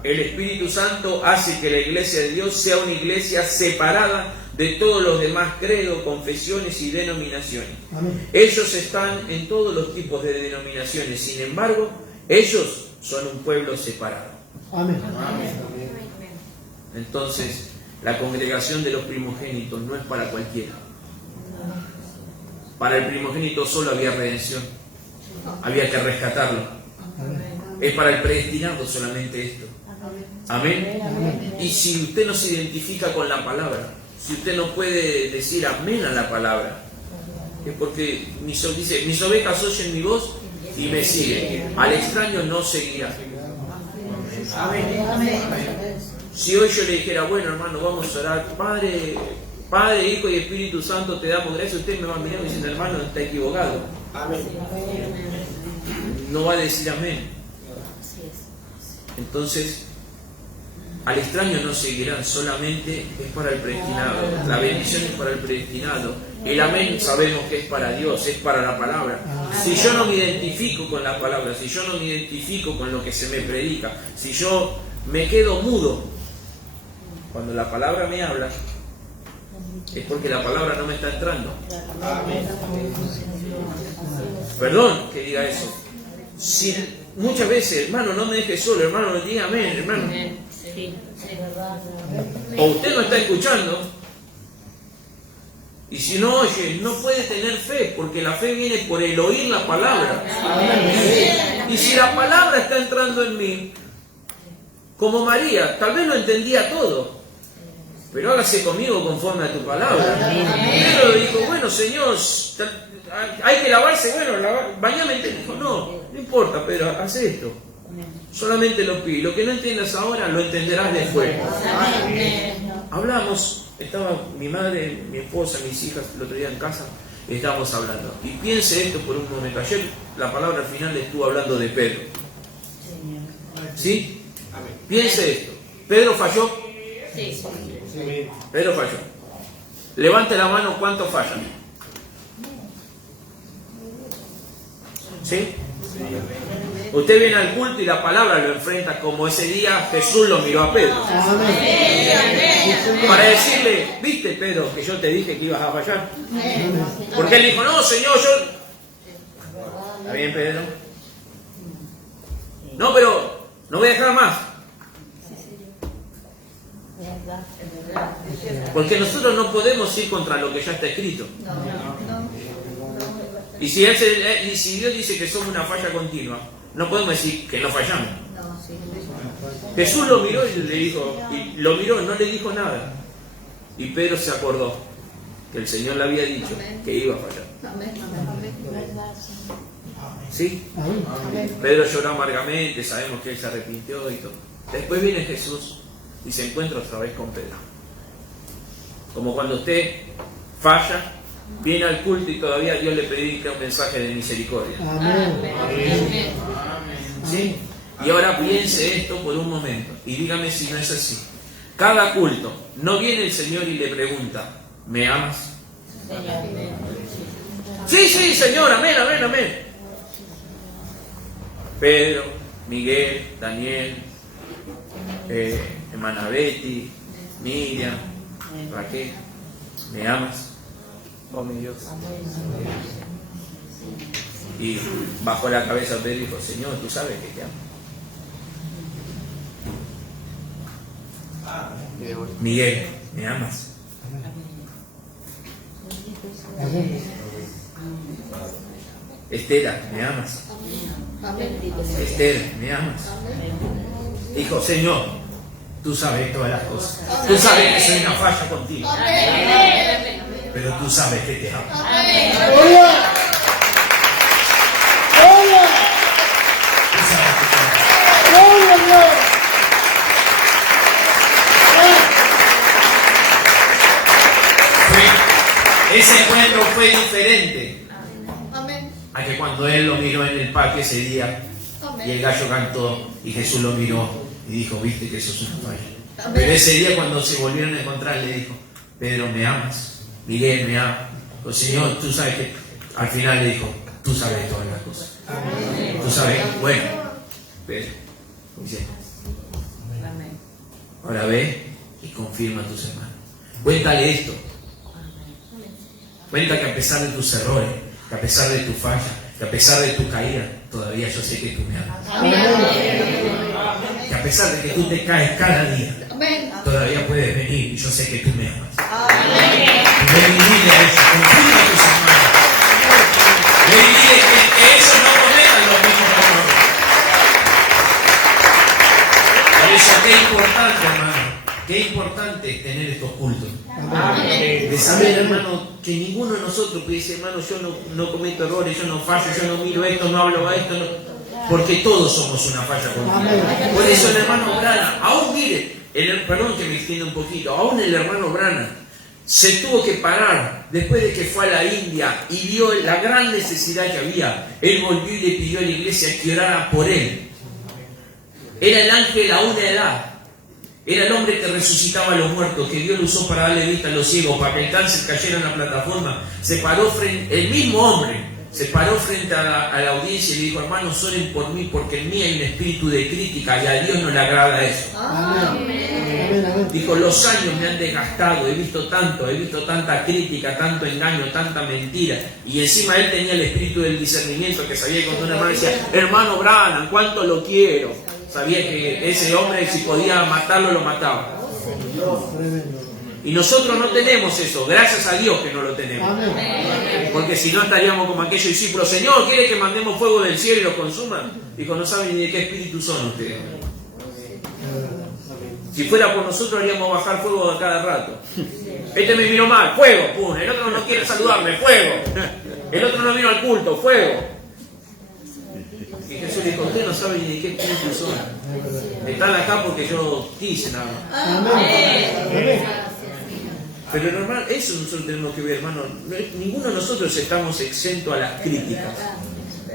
El Espíritu Santo hace que la iglesia de Dios sea una iglesia separada de todos los demás credos, confesiones y denominaciones. Amén. Ellos están en todos los tipos de denominaciones, sin embargo, ellos son un pueblo separado. Amén. Entonces, la congregación de los primogénitos no es para cualquiera. Para el primogénito solo había redención, había que rescatarlo. Es para el predestinado solamente esto. Amén. Y si usted no se identifica con la palabra, si usted no puede decir amén a la palabra, es porque dice, mis ovejas oyen mi voz y me siguen. Al extraño no seguirá. Amén. Si hoy yo le dijera, bueno hermano, vamos a orar, Padre, Hijo y Espíritu Santo, te damos gracias, usted me va a mirar diciendo, hermano, está equivocado. Amén. No va a decir amén. Entonces, al extraño no seguirán, solamente es para el predestinado. La bendición es para el predestinado. El amén sabemos que es para Dios, es para la palabra. Si yo no me identifico con la palabra, si yo no me identifico con lo que se me predica, si yo me quedo mudo cuando la palabra me habla, es porque la palabra no me está entrando. Perdón que diga eso. Si muchas veces, hermano, no me deje solo, hermano, no diga amén, hermano. O usted no está escuchando, y si no oye, no puede tener fe, porque la fe viene por el oír la palabra. Y si la palabra está entrando en mí, como María, tal vez no entendía todo, pero hágase conmigo conforme a tu palabra. Pedro dijo, bueno Señor, hay que lavarse, bueno, bañame. Dijo, no importa, Pedro, haz esto. Solamente lo pido. Lo que no entiendas ahora, lo entenderás después. Hablamos, estaba mi madre, mi esposa, mis hijas el otro día en casa, estábamos hablando. Y piense esto por un momento. Ayer la palabra al final le estuvo hablando de Pedro. ¿Sí? Piense esto. ¿Pedro falló? Sí. Pedro falló. Levante la mano, ¿cuántos fallan? ¿Sí? Usted viene al culto y la palabra lo enfrenta como ese día Jesús lo miró a Pedro. Para decirle, ¿viste Pedro que yo te dije que ibas a fallar? Porque él dijo, no Señor, yo... ¿Está bien Pedro? No, pero no voy a dejar más. Porque nosotros no podemos ir contra lo que ya está escrito. Y si Dios dice que somos una falla continua, no podemos decir que no fallamos. Jesús lo miró y le dijo, y lo miró, no le dijo nada. Y Pedro se acordó que el Señor le había dicho que iba a fallar. ¿Sí? Pedro lloró amargamente, sabemos que él se arrepintió y todo. Después viene Jesús y se encuentra otra vez con Pedro. Como cuando usted falla, viene al culto y todavía Dios le predica un mensaje de misericordia. ¿Sí? Y ahora piense esto por un momento y dígame si no es así. Cada culto, no viene el Señor y le pregunta, ¿me amas? Sí, Señor, amén. Pedro, Miguel, Daniel, hermana Betty, Miriam, Raquel, ¿me amas? Oh mi Dios. Y bajó la cabeza Pedro y dijo, Señor, tú sabes que te amo. Miguel, ¿me amas? Amén. Estela, ¿me amas? Esther, ¿me amas? Dijo, Señor, tú sabes todas las cosas. Tú sabes que soy una falla contigo. Pero tú sabes que te amo. ¡Hola! ¡Hola! Tú sabes que te amo. ¡Hola, Dios! Ese encuentro fue diferente Amén. a que cuando él lo miró en el parque ese día y el gallo cantó y Jesús lo miró y dijo, viste que eso es una falla. Pero ese día cuando se volvieron a encontrar le dijo, Pedro, ¿me amas? Miguel, ¿me amas? O Señor, tú sabes que al final le dijo, tú sabes todas las cosas. Tú sabes, bueno, Pedro, dice, ahora ve y confirma a tus hermanos. Cuéntale esto. Cuenta que a pesar de tus errores, que a pesar de tu falla, que a pesar de tu caída, todavía yo sé que tú me amas. Que a pesar de que tú te caes cada día, todavía puedes venir y yo sé que tú me amas. Ven y dile a eso, confirma a tus hermanos. Ven y dile que ellos no cometan los mismos errores. Por eso, qué importante, hermano, qué importante es tener estos cultos. De saber, hermano, que ninguno de nosotros puede decir, hermano, yo no cometo errores, yo no fallo, yo no miro esto, no hablo a esto, no. Porque todos somos una falla continua. Por eso el hermano Brana, aún mire, perdón que me extienda un poquito, aún el hermano Brana se tuvo que parar después de que fue a la India y vio la gran necesidad que había. Él volvió y le pidió a la iglesia que orara por él. Era el ángel a una edad. Era el hombre que resucitaba a los muertos, que Dios lo usó para darle vista a los ciegos, para que el cáncer cayera en la plataforma. El mismo hombre se paró frente a la audiencia y le dijo, hermanos, oren por mí, porque en mí hay un espíritu de crítica y a Dios no le agrada eso. Dijo, los años me han desgastado, he visto tanta crítica, tanto engaño, tanta mentira. Y encima él tenía el espíritu del discernimiento, que sabía que cuando una hermana decía, hermano Branham, ¿cuánto lo quiero? Sabía que ese hombre, si podía matarlo, lo mataba. Y nosotros no tenemos eso, gracias a Dios que no lo tenemos. Porque si no estaríamos como aquellos discípulos, Señor, ¿quiere que mandemos fuego del cielo y los consuma? Dijo, no saben ni de qué espíritu son ustedes. Si fuera por nosotros haríamos bajar fuego a cada rato. Este me miró mal, fuego, pum. El otro no quiere saludarme, fuego. El otro no vino al culto, fuego. Y Jesús dijo, usted no sabe ni de qué espíritu son. Están acá porque yo quise nada más. Pero normal, eso nosotros tenemos que ver, hermano. Ninguno de nosotros estamos exentos a las críticas.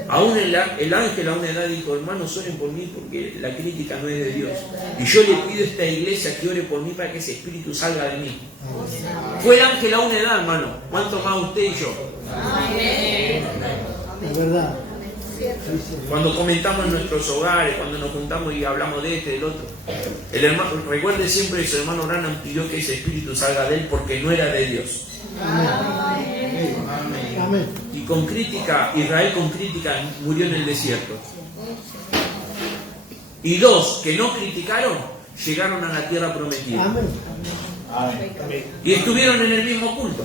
Aún el ángel a una edad dijo, hermanos, oren por mí porque la crítica no es de Dios. Y yo le pido a esta iglesia que ore por mí para que ese espíritu salga de mí. Fue el ángel a una edad, hermano. ¿Cuánto más usted y yo? Es verdad. Cuando comentamos en nuestros hogares, cuando nos juntamos y hablamos de este, del otro. El hermano, recuerde siempre eso, el hermano Branham pidió que ese espíritu salga de él porque no era de Dios. Amén. Y con crítica, Israel con crítica murió en el desierto. Y dos que no criticaron, llegaron a la tierra prometida. Amén. Y estuvieron en el mismo culto.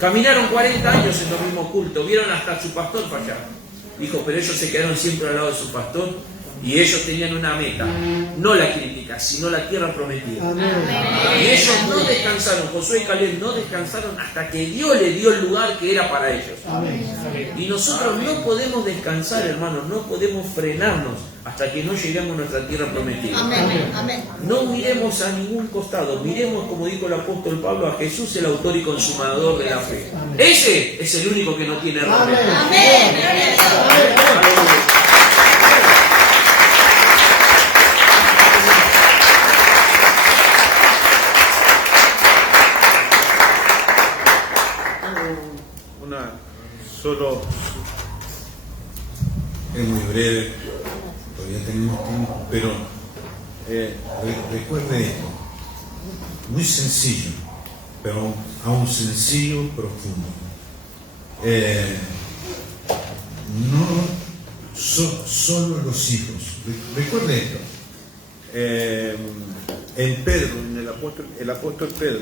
Caminaron 40 años en los mismos cultos, vieron hasta su pastor fallar. Dijo, pero ellos se quedaron siempre al lado de su pastor y ellos tenían una meta, no la crítica, sino la tierra prometida. Amén. Y ellos no descansaron, Josué y Caleb no descansaron hasta que Dios les dio el lugar que era para ellos. Amén. Y nosotros no podemos descansar, hermanos, no podemos frenarnos hasta que no lleguemos a nuestra tierra prometida. No miremos a ningún costado, miremos, como dijo el apóstol Pablo, a Jesús, el autor y consumador de la fe. Ese es el único que no tiene error. Solo es muy breve, todavía tenemos tiempo, pero recuerde esto, muy sencillo, pero aún sencillo, profundo. No solo los hijos, recuerde esto, en Pedro, en el apóstol Pedro.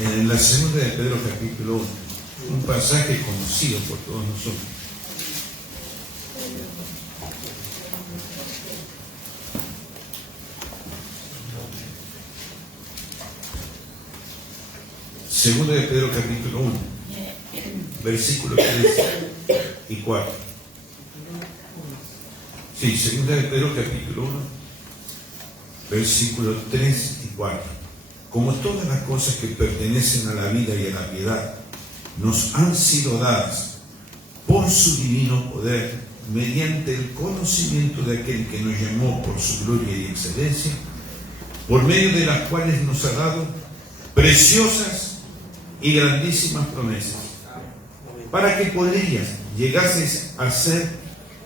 En la segunda de Pedro capítulo 1, un pasaje conocido por todos nosotros. Segunda de Pedro capítulo 1, versículos 3 y 4. Sí, segunda de Pedro capítulo 1, versículos 3 y 4. Como todas las cosas que pertenecen a la vida y a la piedad nos han sido dadas por su divino poder, mediante el conocimiento de aquel que nos llamó por su gloria y excelencia, por medio de las cuales nos ha dado preciosas y grandísimas promesas, para que por ellas llegaseis a ser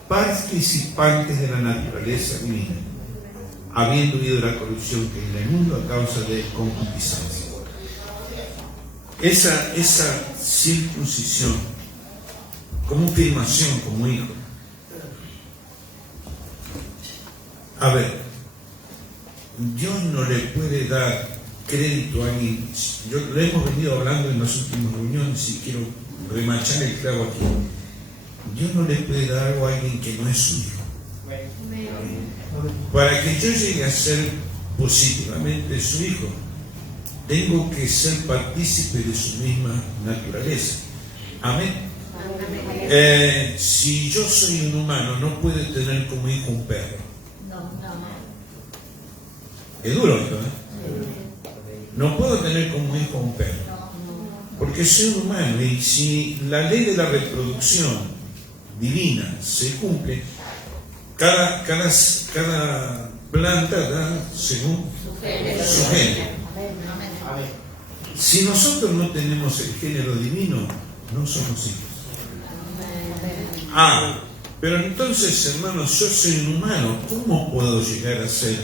participantes de la naturaleza divina, habiendo huido de la corrupción que es en el mundo a causa de concupiscencia. Esa circuncisión, como afirmación, como hijo. A ver, Dios no le puede dar crédito a alguien. Lo hemos venido hablando en las últimas reuniones y quiero remachar el clavo aquí. Dios no le puede dar algo a alguien que no es suyo. Para que yo llegue a ser positivamente su hijo, tengo que ser partícipe de su misma naturaleza. Amén. Si yo soy un humano, no puedo tener como hijo un perro. Es duro esto, No puedo tener como hijo un perro, porque soy un humano, y si la ley de la reproducción divina se cumple, cada planta da según su género. Si nosotros no tenemos el género divino, no somos hijos. Pero entonces, hermanos, yo soy un humano, ¿cómo puedo llegar a ser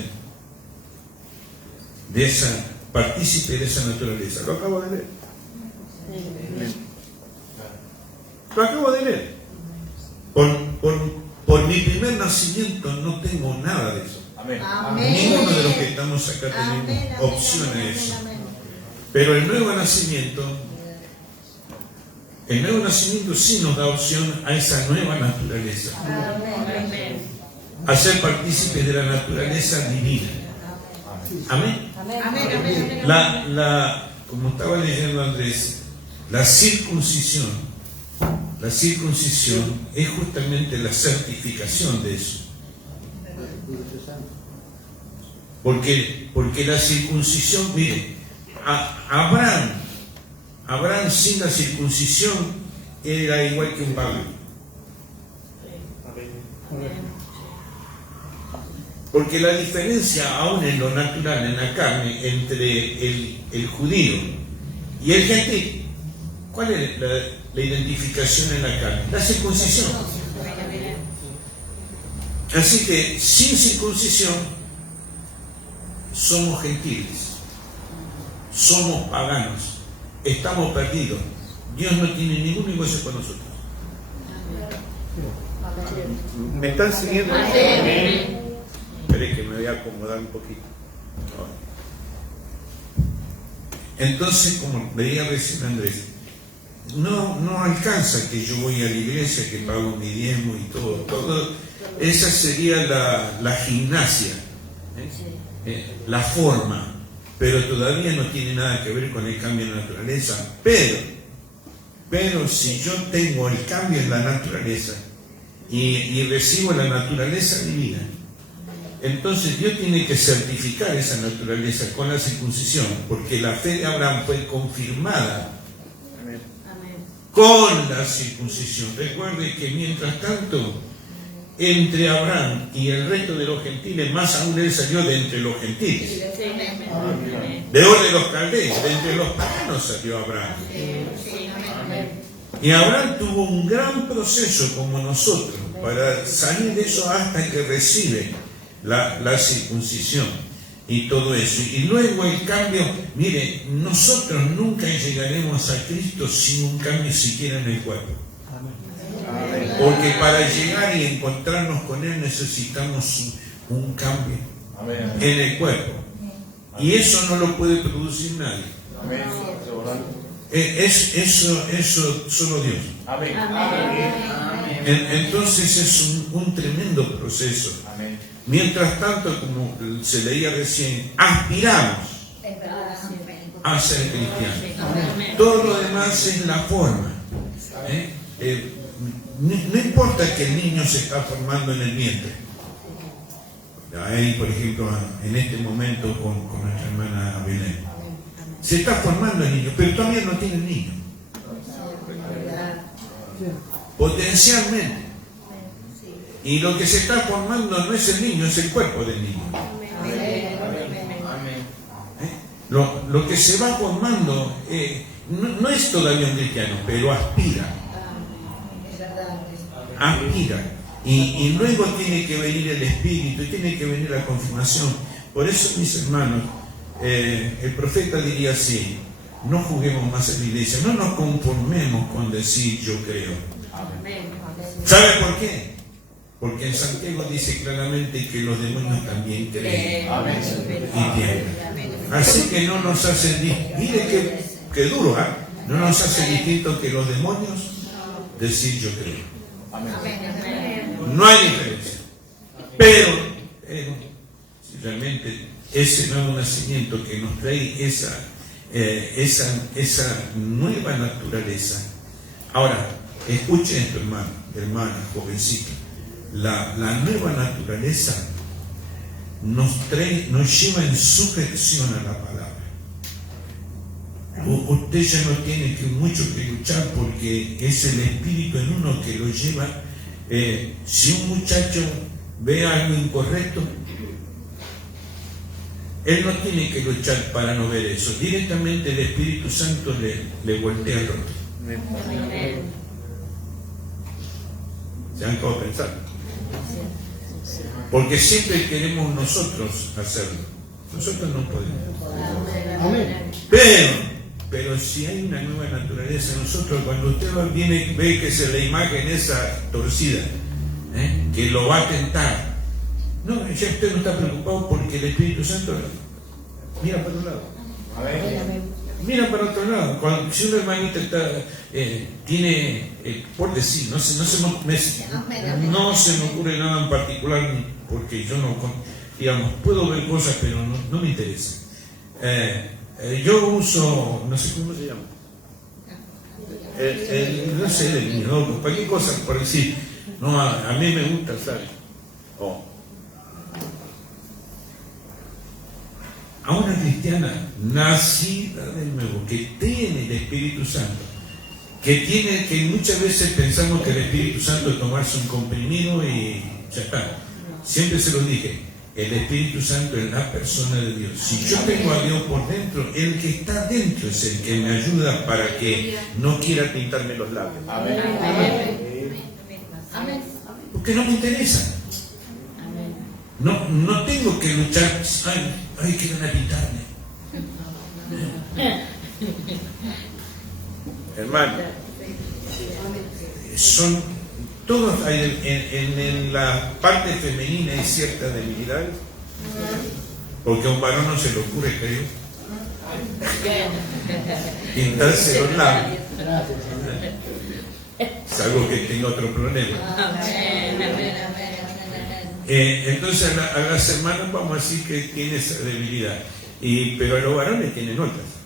partícipe de esa naturaleza? Lo acabo de leer. Lo acabo de leer. Por mi primer nacimiento no tengo nada de eso. Amén. Ninguno de los que estamos acá tenemos opción a eso. Pero el nuevo nacimiento sí nos da opción a esa nueva naturaleza. A ser partícipes de la naturaleza divina. Amén. Como estaba leyendo Andrés, la circuncisión es justamente la certificación de eso. Porque la circuncisión, mire, Abraham sin la circuncisión era igual que un pagano. Porque la diferencia aún en lo natural, en la carne, entre el judío y el gentil, ¿cuál es la identificación en la carne? La circuncisión. Así que sin circuncisión somos gentiles, somos paganos, estamos perdidos. Dios no tiene ningún negocio con nosotros. ¿Me están siguiendo? Esperé que me voy a acomodar un poquito. Entonces, como veía recién Andrés, no alcanza que yo voy a la iglesia, que pago mi diezmo y todo. Esa sería la gimnasia, la forma, pero todavía no tiene nada que ver con el cambio de naturaleza. Pero si yo tengo el cambio en la naturaleza y recibo la naturaleza divina, entonces Dios tiene que certificar esa naturaleza con la circuncisión, porque la fe de Abraham fue confirmada con la circuncisión. Recuerde que mientras tanto, entre Abraham y el resto de los gentiles, más aún él salió de entre los gentiles, de Ur de los caldeos, de entre los paganos salió Abraham. Y Abraham tuvo un gran proceso como nosotros para salir de eso hasta que recibe la circuncisión y todo eso. Y luego el cambio, mire, nosotros nunca llegaremos a Cristo sin un cambio siquiera en el cuerpo. Porque para llegar y encontrarnos con Él necesitamos un cambio en el cuerpo. Y eso no lo puede producir nadie. Eso solo Dios. Entonces es un tremendo proceso. Mientras tanto, como se leía recién, aspiramos a ser cristianos. Todo lo demás es la forma. No importa que el niño se está formando en el vientre. Ahí, por ejemplo, en este momento con nuestra hermana Belén, se está formando el niño, pero todavía no tiene el niño. Potencialmente. Y lo que se está formando no es el niño, es el cuerpo del niño. Lo que se va formando no es todavía un cristiano, pero aspira. Aspira. Y luego tiene que venir el Espíritu, y tiene que venir la confirmación. Por eso, mis hermanos, el profeta diría así: no juguemos más en la iglesia, no nos conformemos con decir yo creo. ¿Sabe por qué? Porque en Santiago dice claramente que los demonios también creen y tiemblan. Así que no nos hace mire que duro, no nos hace distinto que los demonios decir yo creo. No hay diferencia. Pero realmente ese nuevo nacimiento que nos trae esa nueva naturaleza. Ahora, escuchen esto, hermana, jovencita. La nueva naturaleza nos lleva en sujeción a la palabra. Usted ya no tiene mucho que luchar, porque es el Espíritu en uno que lo lleva. Si un muchacho ve algo incorrecto, él no tiene que luchar para no ver eso. Directamente el Espíritu Santo le voltea el rostro. ¿Se han quedado pensando? Porque siempre queremos nosotros hacerlo. Nosotros no podemos. Pero si hay una nueva naturaleza en nosotros, cuando usted ve que es la imagen esa torcida, que lo va a tentar, no, ya usted no está preocupado, porque el Espíritu Santo mira para otro lado. Mira para otro lado. Si una hermanita tiene, por decir, no se me ocurre nada en particular, porque yo no, digamos, puedo ver cosas, pero no me interesa. Yo uso, no sé cómo se llama, no sé, delineador, cualquier cosa por decir. No, a mí me gusta, ¿sabes? A una cristiana nacida de nuevo, que tiene el Espíritu Santo, que muchas veces pensamos que el Espíritu Santo es tomarse un comprimido y ya está. Siempre se lo dije, el Espíritu Santo es la persona de Dios. Si yo tengo a Dios por dentro, el que está dentro es el que me ayuda para que no quiera pintarme los labios. Porque no me interesa. No tengo que luchar. Ay, quieren a pintarme. Hermano, son todos, en la parte femenina hay cierta debilidad, porque a un varón no se le ocurre, creo, pintarse los labios, salvo que tenga otro problema. Entonces a las hermanas vamos a decir que tiene esa debilidad, pero a los varones tienen otras.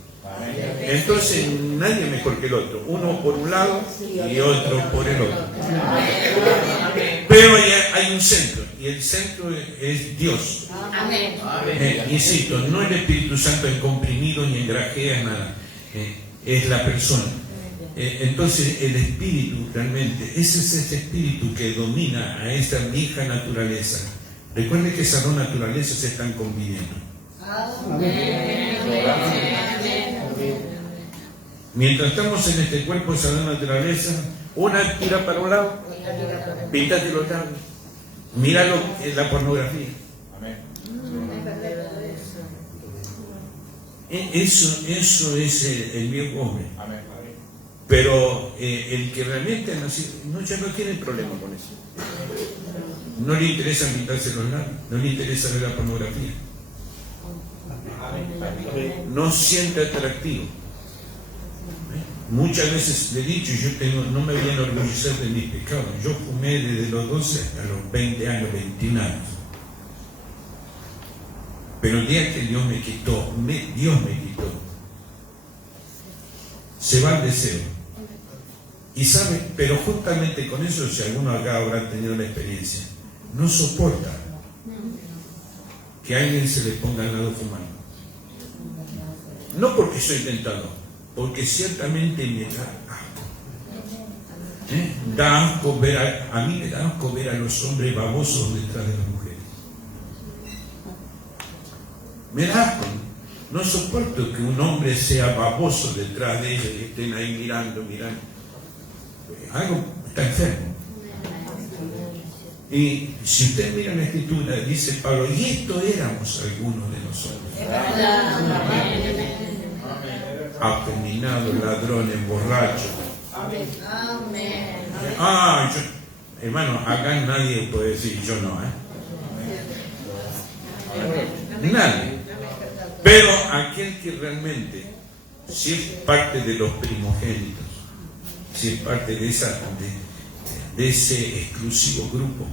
Entonces nadie mejor que el otro, uno por un lado y otro por el otro. Pero hay un centro, y el centro es Dios. Insisto, no el Espíritu Santo en comprimido ni en grajeas, nada, es la persona. Entonces el espíritu realmente, ese es ese espíritu que domina a esa vieja naturaleza. Recuerde que esas dos naturalezas se están conviviendo. Mientras estamos en este cuerpo, esa dos naturaleza, una tira para un lado, píntate los labios, mira la pornografía, Eso es el viejo hombre. Pero el que realmente ha nacido, ya no tiene problema con eso. No le interesa pintarse los labios, no le interesa ver la pornografía. No siente atractivo. Muchas veces le he dicho, no me voy a enorgullecer de mis pecados. Yo fumé desde los 12 hasta los 20 años, 21 años. Pero el día que Dios me quitó, se va el deseo. Y sabe, pero justamente con eso, si algunos acá habrán tenido la experiencia, no soporta que alguien se le ponga al lado fumando. No porque soy tentado, porque ciertamente me da asco. Da asco a mí me da asco ver a los hombres babosos detrás de las mujeres. Me da asco. No soporto que un hombre sea baboso detrás de ella y estén ahí mirando. Algo está enfermo. Y si usted mira la Escritura, dice Pablo, y esto éramos algunos de nosotros. Afeminados, ladrones, borrachos. Hermano, acá nadie puede decir yo no, Nadie. Pero aquel que realmente, si es parte de los primogénitos, si es parte de ese exclusivo grupo,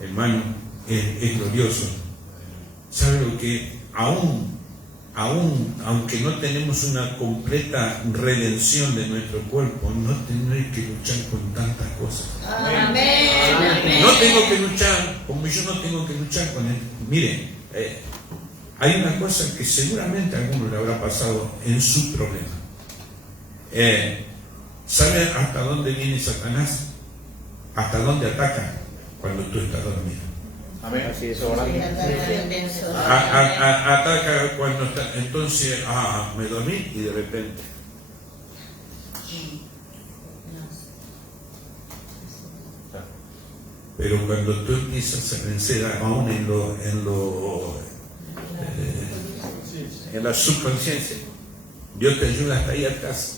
hermano, es glorioso. ¿Sabe lo que? Aunque no tenemos una completa redención de nuestro cuerpo, no tendré que luchar con tantas cosas. Amén. No tengo que luchar, como yo no tengo que luchar con él. Miren, hay una cosa que seguramente a alguno le habrá pasado en su problema. ¿Sabe hasta dónde viene Satanás? ¿Hasta dónde ataca? Cuando tú estás dormido. Amén. Así es, orando. Ataca cuando está. Entonces, me dormí y de repente. Pero cuando tú empiezas a vencer aún en la subconsciencia, Dios te ayuda hasta ahí atrás.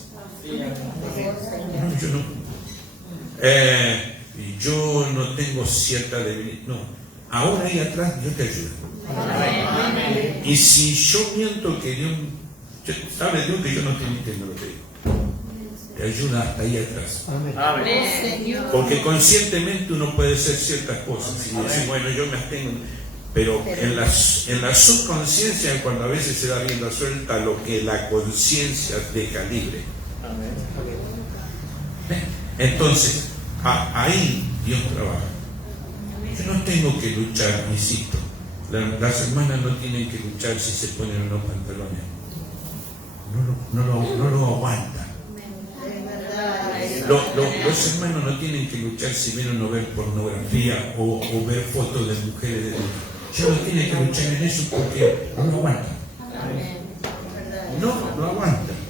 Yo no tengo cierta debilidad. No, ahora ahí atrás Dios te ayuda. Y si yo miento que Dios, sabe Dios que yo no estoy mintiendo lo que digo, te ayuda hasta ahí atrás. Porque conscientemente uno puede hacer ciertas cosas y decir, bueno, yo me abstengo. Pero en la subconsciencia, cuando a veces se da rienda suelta lo que la conciencia deja libre. Entonces, ahí Dios trabaja. Yo no tengo que luchar, insisto. Las hermanas no tienen que luchar si se ponen unos pantalones. No lo aguantan. Los hermanos no tienen que luchar si ven o no ver pornografía o ver fotos de mujeres. Yo no tienen que luchar en eso porque no lo aguantan. No lo aguantan.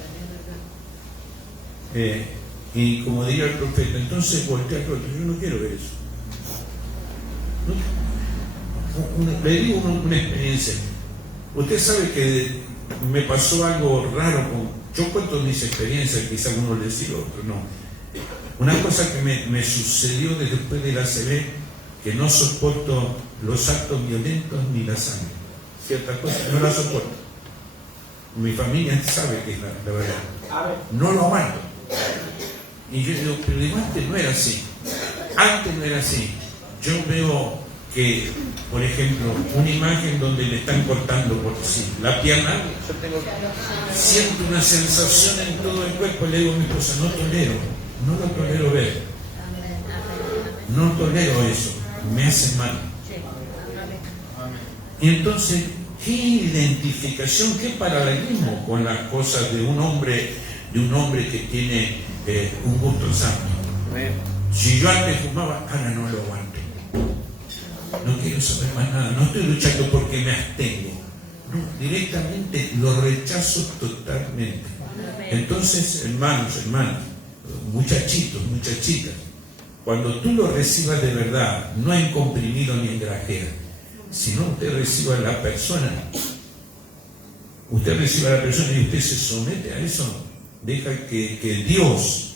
Y como diría el profeta, entonces voltea al otro. Yo no quiero ver eso. Le digo una experiencia. Usted sabe que me pasó algo raro yo cuento mis experiencias, quizá uno le decía otro, no. Una cosa que me sucedió después del ACV, que no soporto los actos violentos ni la sangre. Ciertas cosas no las soporto. Mi familia sabe que es la verdad. No lo aguanto. Y yo digo, pero antes no era así. Antes no era así. Yo veo que, por ejemplo, una imagen donde le están cortando por sí la pierna, yo siento una sensación en todo el cuerpo. Le digo a mi esposa, no lo tolero ver. No tolero eso, me hace mal. Y entonces, ¿qué identificación, qué paralelismo con las cosas de un hombre que tiene un gusto santo? Si yo antes fumaba, ahora no lo aguanto. No quiero saber más nada, no estoy luchando porque me abstengo. No, directamente lo rechazo totalmente. Entonces, hermanos, muchachitos, muchachitas, cuando tú lo recibas de verdad, no en comprimido ni en grajera, sino te reciba la persona, usted recibe a la persona y usted se somete a eso, deja que Dios,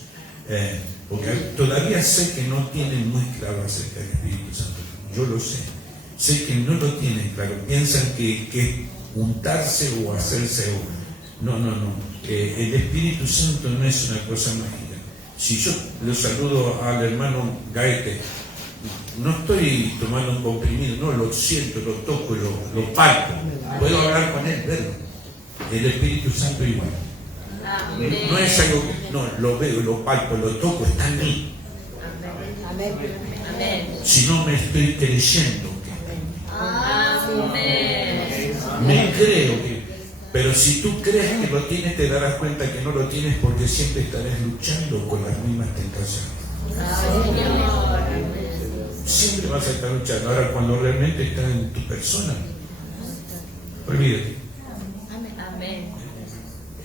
porque todavía sé que no tienen muy claro acerca del Espíritu Santo, yo lo sé que no lo tienen claro, piensan que es untarse o hacerse no, el Espíritu Santo no es una cosa mágica. Si yo lo saludo al hermano Gaete, no estoy tomando un comprimido, no, lo siento, lo toco, lo palpo, puedo hablar con él, verlo. El Espíritu Santo igual. No es algo que, no, lo veo, lo palpo, lo toco, está en mí. Si no me estoy creyendo me creo que, pero si tú crees que lo tienes, te darás cuenta que no lo tienes, porque siempre estarás luchando con las mismas tentaciones. Siempre vas a estar luchando. Ahora, cuando realmente está en tu persona, olvídate.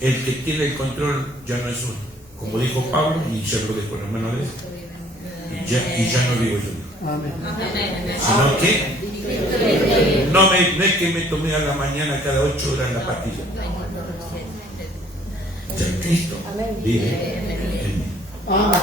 El que tiene el control ya no es uno, como dijo Pablo, y ya lo dejó en la mano de él, y ya no digo yo, Amén. sino que no es que me tomé a la mañana cada 8 horas la pastilla. Ya Cristo vive en mí. Amén.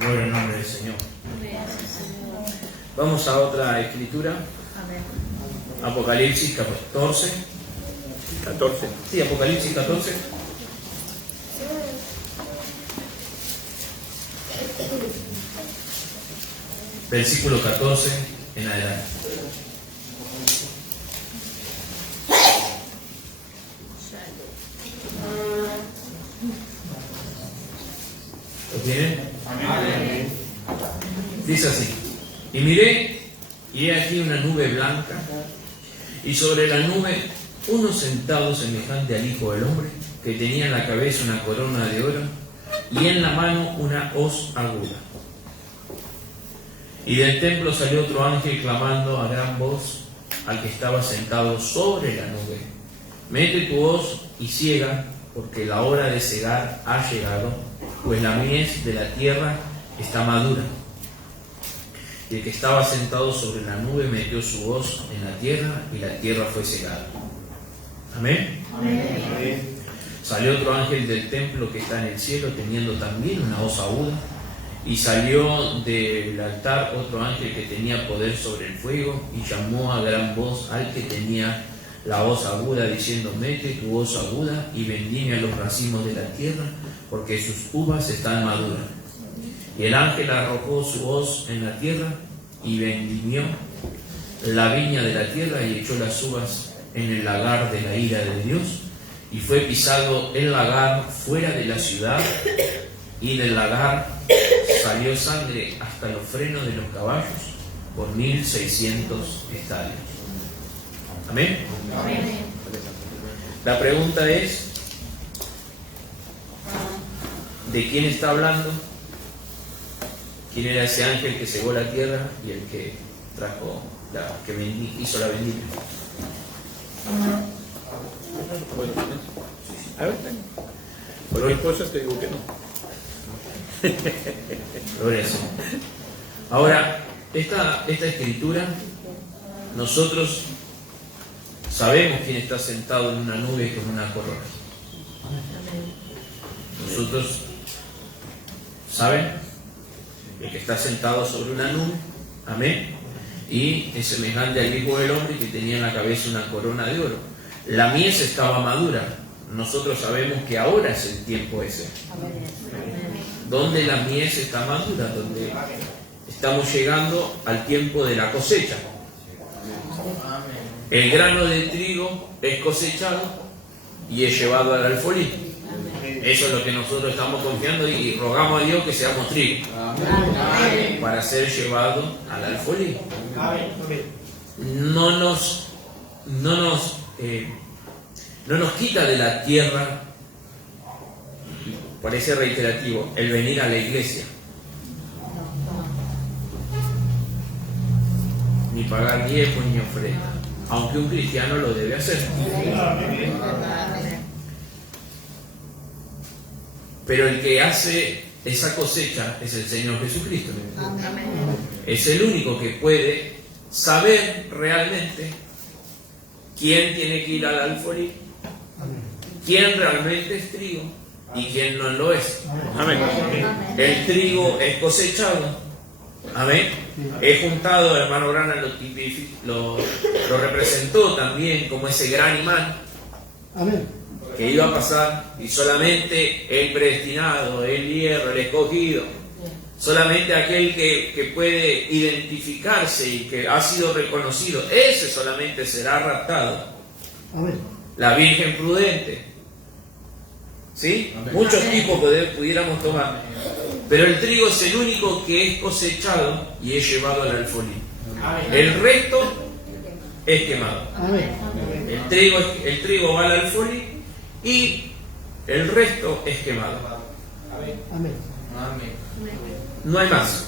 Gloria al nombre del Señor. Vamos a otra escritura. Apocalipsis 14. Sí, Apocalipsis 14. Versículo 14 en adelante. ¿Lo tienen? Dice así: y miré, y he aquí una nube blanca, y sobre la nube uno sentado semejante al Hijo del Hombre, que tenía en la cabeza una corona de oro, y en la mano una hoz aguda. Y del templo salió otro ángel clamando a gran voz al que estaba sentado sobre la nube: mete tu hoz y ciega, porque la hora de cegar ha llegado, pues la mies de la tierra está madura. Y el que estaba sentado sobre la nube metió su hoz en la tierra, y la tierra fue cegada. Amén. Amén. Salió otro ángel del templo que está en el cielo, teniendo también una hoz aguda, y salió del altar otro ángel que tenía poder sobre el fuego, y llamó a gran voz al que tenía la hoz aguda, diciendo: mete tu hoz aguda y vendimia los racimos de la tierra, porque sus uvas están maduras. Y el ángel arrojó su hoz en la tierra y vendimió la viña de la tierra, y echó las uvas en el lagar de la ira de Dios, y fue pisado el lagar fuera de la ciudad, y del lagar salió sangre hasta los frenos de los caballos, por 1600 estadios. Amén. Amén. La pregunta es: ¿de quién está hablando? ¿Quién era ese ángel que cegó la tierra y el que trajo hizo la vendimia? A ver, cualquier cosa te digo que no. Gloria al Señor. Ahora, esta escritura, nosotros sabemos quién está sentado en una nube con una corona. Nosotros, ¿saben? El que está sentado sobre una nube, amén, y es semejante al Hijo del Hombre, que tenía en la cabeza una corona de oro. La mies estaba madura. Nosotros sabemos que ahora es el tiempo ese. Donde la mies está madura, donde estamos llegando al tiempo de la cosecha. El grano de trigo es cosechado y es llevado al alfolí. Eso es lo que nosotros estamos confiando, y rogamos a Dios que seamos trigo para ser llevado al alfolí. No nos quita de la tierra, parece reiterativo, el venir a la iglesia, ni pagar diezmos ni ofrenda, aunque un cristiano lo debe hacer. pero el que hace esa cosecha es el Señor Jesucristo. Amén. Es el único que puede saber realmente quién tiene que ir al alfolí, quién realmente es trigo y quién no lo es. Amén. El trigo es cosechado, amén, es juntado. El hermano Grana lo representó también como ese gran imán Amén. que iba a pasar, y solamente el predestinado, el hierro, el escogido, solamente aquel que puede identificarse y que ha sido reconocido, ese solamente será raptado. Amén. La Virgen prudente, ¿sí? Muchos tipos pudiéramos tomar, pero el trigo es el único que es cosechado y es llevado al alfolí. El resto es quemado. Amén. El trigo va al alfolí y el resto es quemado. Amén. No hay más.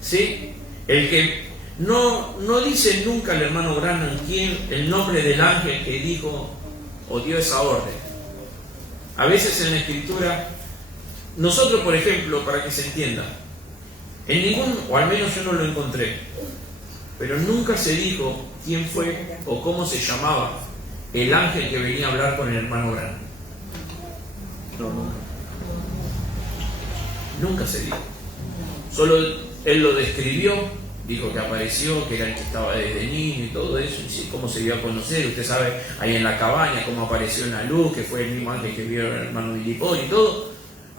¿Sí? El que no dice nunca el hermano Branham quién, el nombre del ángel que dijo o dio esa orden. A veces en la escritura, nosotros, por ejemplo, para que se entienda, en ningún, o al menos yo no lo encontré, pero nunca se dijo quién fue o cómo se llamaba el ángel que venía a hablar con el hermano Branham. No, nunca. Nunca se dijo. Solo él lo describió, dijo que apareció, que era el que estaba desde niño y todo eso, y sí, cómo se dio a conocer. Usted sabe, ahí en la cabaña, cómo apareció en la luz, que fue el mismo ángel que vio el hermano Bilipón y todo,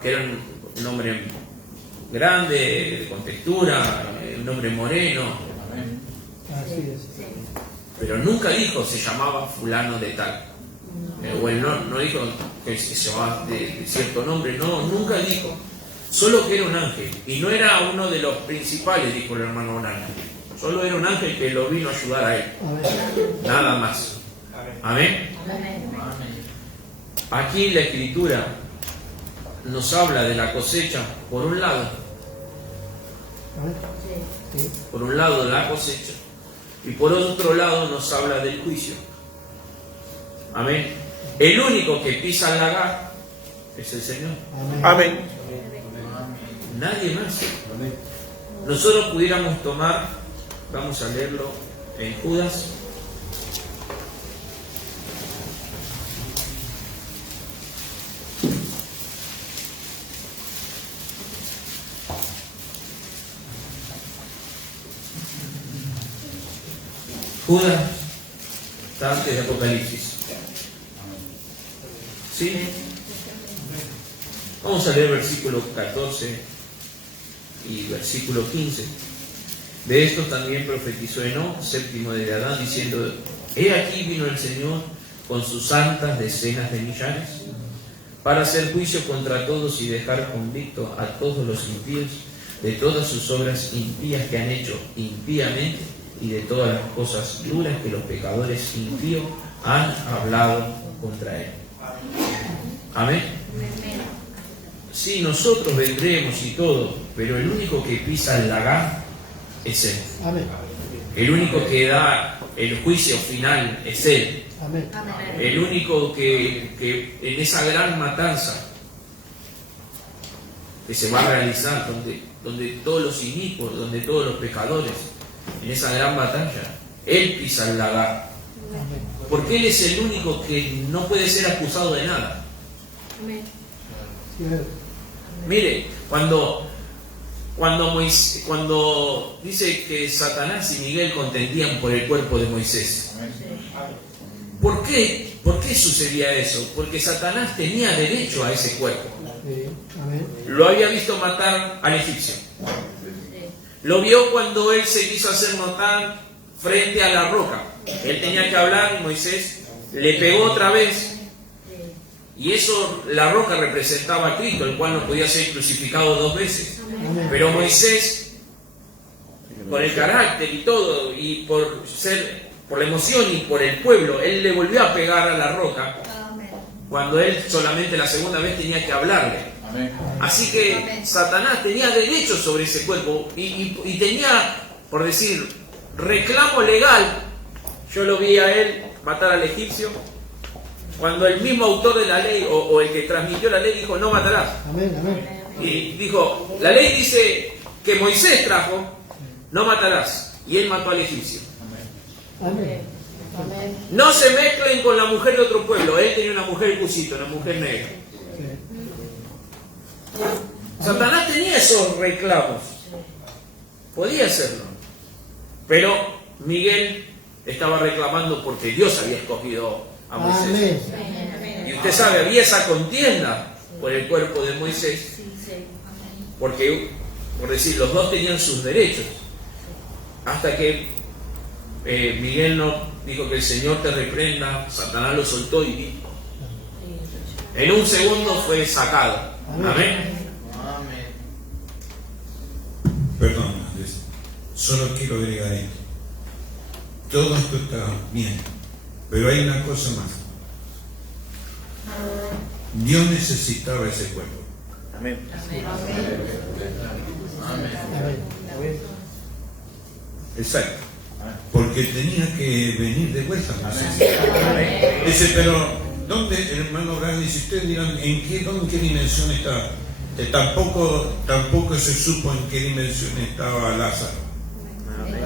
que era un hombre grande, con textura, un hombre moreno, Así es. pero nunca dijo se llamaba fulano de tal. O él no dijo que se llamaba de cierto nombre, no, nunca dijo. Solo que era un ángel, y no era uno de los principales, dijo el hermano Branham. Solo era un ángel que lo vino a ayudar a él. Amén. Nada más. Amén. Aquí la escritura nos habla de la cosecha, por un lado. Amén. Sí. Por un lado la cosecha, y por otro lado nos habla del juicio. Amén. El único que pisa el lagar es el Señor. Amén. Amén. Nadie más. Nosotros pudiéramos tomar, vamos a leerlo en Judas. Judas está antes de Apocalipsis. ¿Sí? Vamos a leer versículo 14 y versículo 15. De estos también profetizó Enoc, séptimo de Adán, diciendo: He aquí vino el Señor con sus santas decenas de millares, para hacer juicio contra todos y dejar convicto a todos los impíos de todas sus obras impías que han hecho impíamente, y de todas las cosas duras que los pecadores impíos han hablado contra él. Amén. Sí, nosotros vendremos y todo, pero el único que pisa el lagar es Él. Amén. El único que da el juicio final es Él. Amén. El único que en esa gran matanza que se va a realizar, donde todos los inicuos, donde todos los pecadores, en esa gran batalla, Él pisa el lagar. Porque Él es el único que no puede ser acusado de nada. Mire, cuando dice que Satanás y Miguel contendían por el cuerpo de Moisés. ¿Por qué? ¿Por qué sucedía eso? Porque Satanás tenía derecho a ese cuerpo. Sí. Amén. Lo había visto matar al egipcio. Lo vio cuando él se quiso hacer notar frente a la roca. Él tenía que hablar y Moisés le pegó otra vez. Y eso, la roca representaba a Cristo, el cual no podía ser crucificado 2 veces. Amén. Pero Moisés, por el carácter y todo, y por la emoción y por el pueblo, él le volvió a pegar a la roca, cuando él solamente la segunda vez tenía que hablarle. Así que Satanás tenía derecho sobre ese cuerpo y tenía, por decir, reclamo legal. Yo lo vi a él matar al egipcio, cuando el mismo autor de la ley o el que transmitió la ley dijo no matarás. Amén, amén. Y dijo, la ley dice que Moisés trajo, no matarás. Y él mató al egipcio. Amén. No se mezclen con la mujer de otro pueblo. Él tenía una mujer cusita, una mujer negra. Satanás tenía esos reclamos. Podía hacerlo. Pero Miguel estaba reclamando porque Dios había escogido a Moisés. Amén. Y usted sabe, había esa contienda por el cuerpo de Moisés. Porque, por decir, los dos tenían sus derechos. Hasta que Miguel no dijo que el Señor te reprenda, Satanás lo soltó y en un segundo fue sacado. Amén. Perdón, Andrés, solo quiero agregar esto. Todo esto está bien, pero hay una cosa más. Dios necesitaba ese cuerpo. Amén. Amén. Exacto. Porque tenía que venir de vuelta. Dice, pero ¿dónde, hermano Abraham? Dice, ustedes dirán, ¿en qué dimensión está? Tampoco se supo en qué dimensión estaba Lázaro.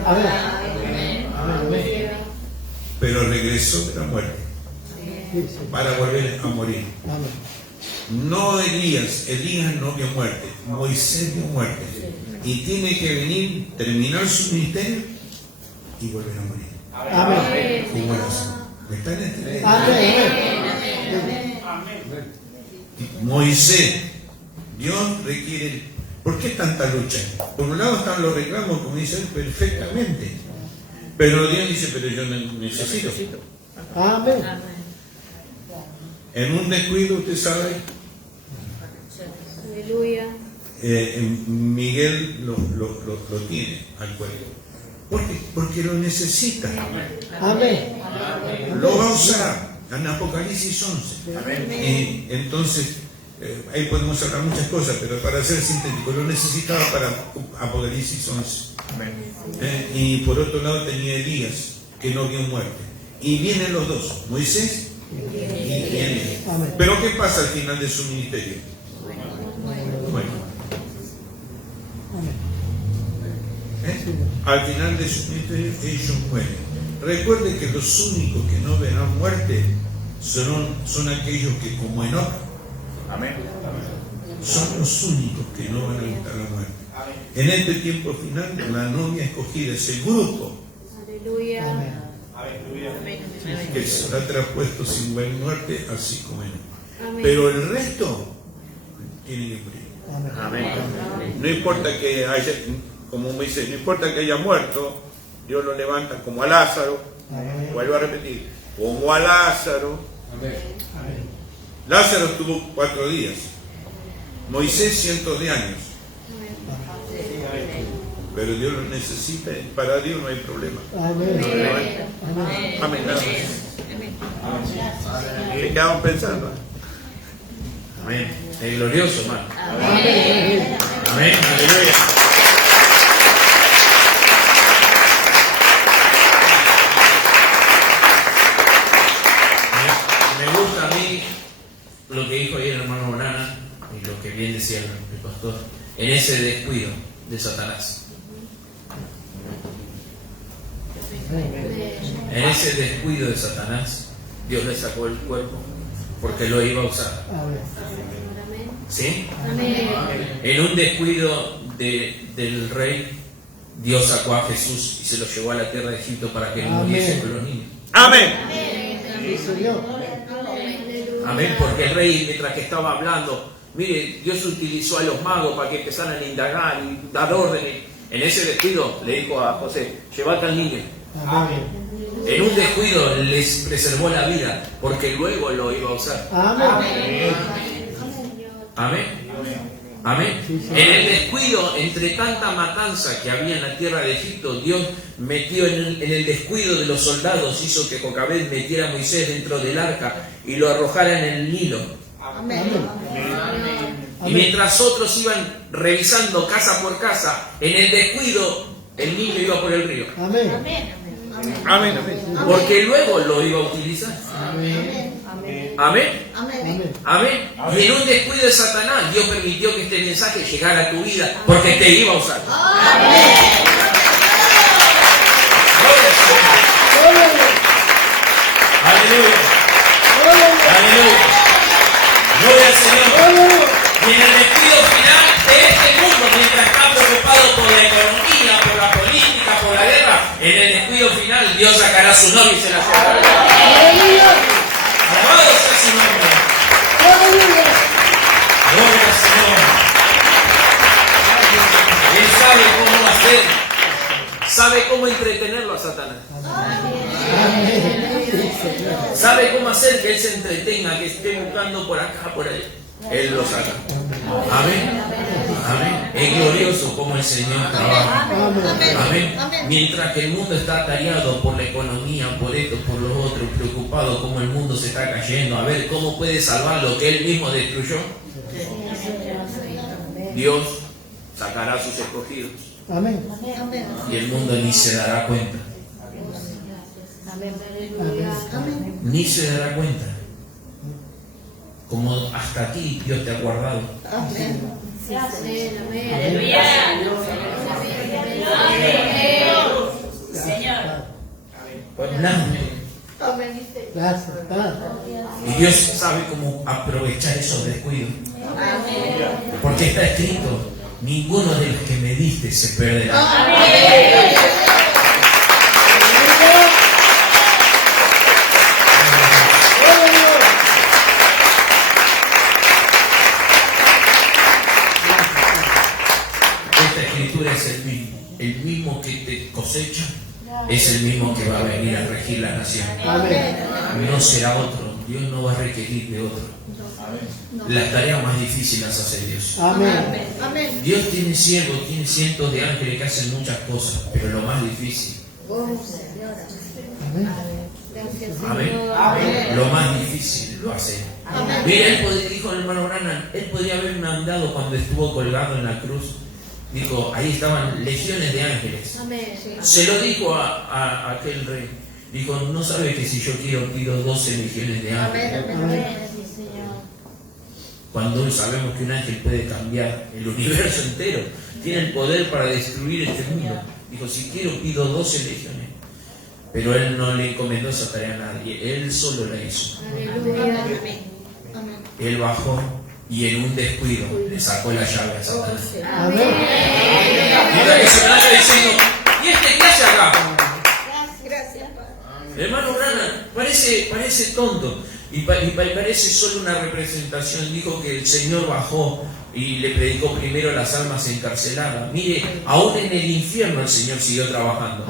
Amén. Pero regresó de la muerte para volver a morir. Amén. No Elías no vio muerte, Moisés vio muerte. Y tiene que venir, terminar su ministerio y volver a morir. Amén. Como Lázaro. ¿Me están entendiendo? Amén. Moisés, Dios requiere. ¿Por qué tanta lucha? Por un lado están los reclamos, como dice él, perfectamente. Pero Dios dice, pero yo necesito. Amén. En un descuido, usted sabe, Aleluya. Miguel lo tiene al cuerpo. ¿Por qué? Porque lo necesita. Amén. Lo va a usar en Apocalipsis 11. Entonces, ahí podemos hablar muchas cosas, pero para ser sintético, lo necesitaba para Apocalipsis 11. Y por otro lado tenía Elías, que no vio muerte. Y vienen los dos, Moisés y Elías. Pero ¿qué pasa al final de su ministerio? Bueno. Al final de su ministerio ellos mueren. Recuerde que los únicos que no verán muerte son aquellos que, como Enoc, son los únicos que no van a evitar la muerte. En este tiempo final, la novia escogida es el grupo Aleluya. que será traspuesto sin ver muerte, así como Enoc. Amén. Pero el resto tiene que morir. Amén. No importa que haya, como me dice, no importa que haya muerto, Dios lo levanta como a Lázaro. Vuelvo a repetir, como a Lázaro. Lázaro estuvo 4 días, Moisés cientos de años, pero Dios lo necesita. Para Dios no hay problema. Amén. ¿Qué quedaban pensando? Amén. Es glorioso, hermano. Amén. Amén. Aleluya. Me gusta a mí lo que dijo ayer el hermano Bonana y lo que bien decía el pastor, en ese descuido de Satanás. En ese descuido de Satanás, Dios le sacó el cuerpo porque lo iba a usar. ¿Sí? En un descuido del rey, Dios sacó a Jesús y se lo llevó a la tierra de Egipto para que no muriese con los niños. Amén. Amén, porque el rey, mientras que estaba hablando, mire, Dios utilizó a los magos para que empezaran a indagar y dar órdenes. En ese descuido le dijo a José, llevate al niño. En un descuido les preservó la vida, porque luego lo iba a usar. Amén. Amén. Amén. En el descuido, entre tanta matanza que había en la tierra de Egipto, Dios metió en el descuido de los soldados, hizo que Jocabed metiera a Moisés dentro del arca y lo arrojara en el Nilo. Y mientras otros iban revisando casa por casa, en el descuido el niño iba por el río. Amén. Amén, amén. Porque luego lo iba a utilizar. Amén. Amén. Amén. Amén. Y en un descuido de Satanás, Dios permitió que este mensaje llegara a tu vida porque te iba a usar. Aleluya. Aleluya. Gloria al Señor. Y en el descuido final de este mundo, mientras está preocupado por la economía, por la política, por la guerra, en el descuido final Dios sacará a su novia y se la llevará. Alabado sea su nombre. Gloria al Señor. Él sabe cómo hacer, sabe cómo entretenerlo a Satanás. Sabe cómo hacer que él se entretenga, que esté buscando por acá, por ahí. Él lo saca. Amén. Amén. Es glorioso como el Señor trabaja. Amén. Mientras que el mundo está atareado por la economía, por esto, por los otros, preocupado como el mundo se está cayendo, a ver cómo puede salvar lo que él mismo destruyó. Dios sacará a sus escogidos. Amén. Y el mundo ni se dará cuenta. Ni se dará cuenta. Como hasta aquí Dios te ha guardado. Pues nada. Gracias, Padre. Y Dios sabe cómo aprovechar esos descuidos. Porque está escrito: ninguno de los que me diste se perderá. Esta escritura es el mismo que te cosecha, es el mismo que va a venir a regir la nación. Amén. No será otro. Dios no va a requerir de otro. Las tareas más difíciles las hace Dios. Amén. Dios tiene siervos, tiene cientos de ángeles que hacen muchas cosas, pero lo más difícil, amén, lo más difícil lo hace. Mira, dijo el hermano Branham, él podría haber mandado cuando estuvo colgado en la cruz. Dijo, ahí estaban legiones de ángeles. Se lo dijo a aquel rey. Dijo, no sabe que si yo quiero pido 12 legiones de ángeles. Cuando sabemos que un ángel puede cambiar el universo entero, tiene el poder para destruir este mundo. Dijo, si quiero pido 12 legiones. Pero él no le encomendó esa tarea a nadie, él solo la hizo. Él bajó y en un descuido le sacó la llave a Satanás. Mira que Satanás está diciendo, ¿y este qué hace acá? Hermano Branham, parece tonto y parece solo una representación. Dijo que el Señor bajó y le predicó primero a las almas encarceladas. Mire, aún en el infierno el Señor siguió trabajando.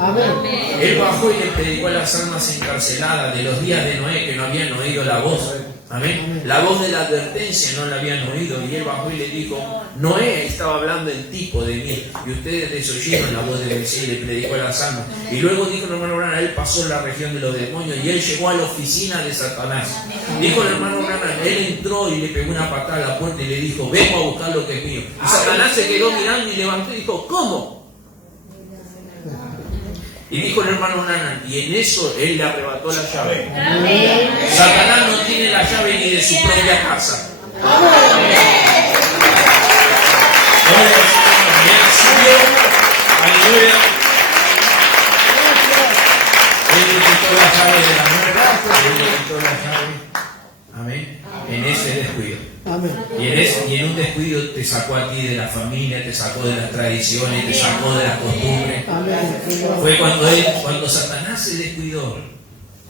Él bajó y le predicó a las almas encarceladas de los días de Noé, que no habían oído la voz. Amén. La voz de la advertencia no la habían oído, y él bajó y le dijo, Noé estaba hablando en tipo de mí, y ustedes desoyeron la voz del Mesías, y le predicó a las almas. Y luego dijo el hermano Branham, él pasó la región de los demonios y él llegó a la oficina de Satanás. Dijo el hermano Branham, él entró y le pegó una patada a la puerta y le dijo, vengo a buscar lo que es mío. Y Satanás se quedó mirando y levantó y dijo, ¿cómo? Y dijo el hermano Branham, y en eso él le arrebató la llave. Satanás no tiene la llave ni de su propia casa. Y él subió, aleluya. Él le quitó la llave de la muerte, él le quitó la llave. Amén. En ese descuido. Y en un descuido te sacó a ti de la familia, te sacó de las tradiciones, te sacó de las costumbres. Fue cuando Satanás se descuidó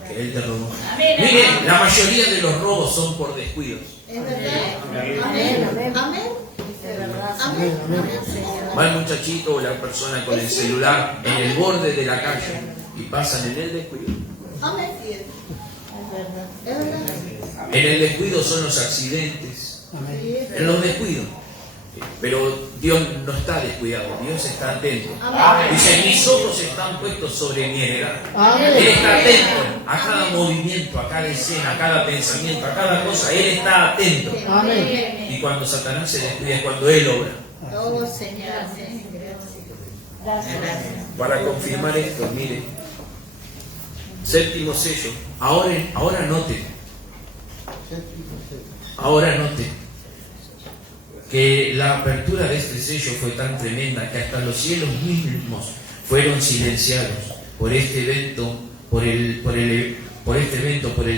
que él te robó. Mire, la mayoría de los robos son por descuidos. Va el muchachito o la persona con el celular en el borde de la calle y pasan en el descuido. En el descuido son los accidentes. En los descuidos. Pero Dios no está descuidado, Dios está atento. Dice, mis ojos están puestos sobre mi heredad. Él está atento a cada movimiento, a cada escena, a cada pensamiento, a cada cosa. Él está atento. Y cuando Satanás se descuida es cuando Él obra. Para confirmar esto, mire, Séptimo sello. Ahora note que la apertura de este sello fue tan tremenda que hasta los cielos mismos fueron silenciados por este evento, por el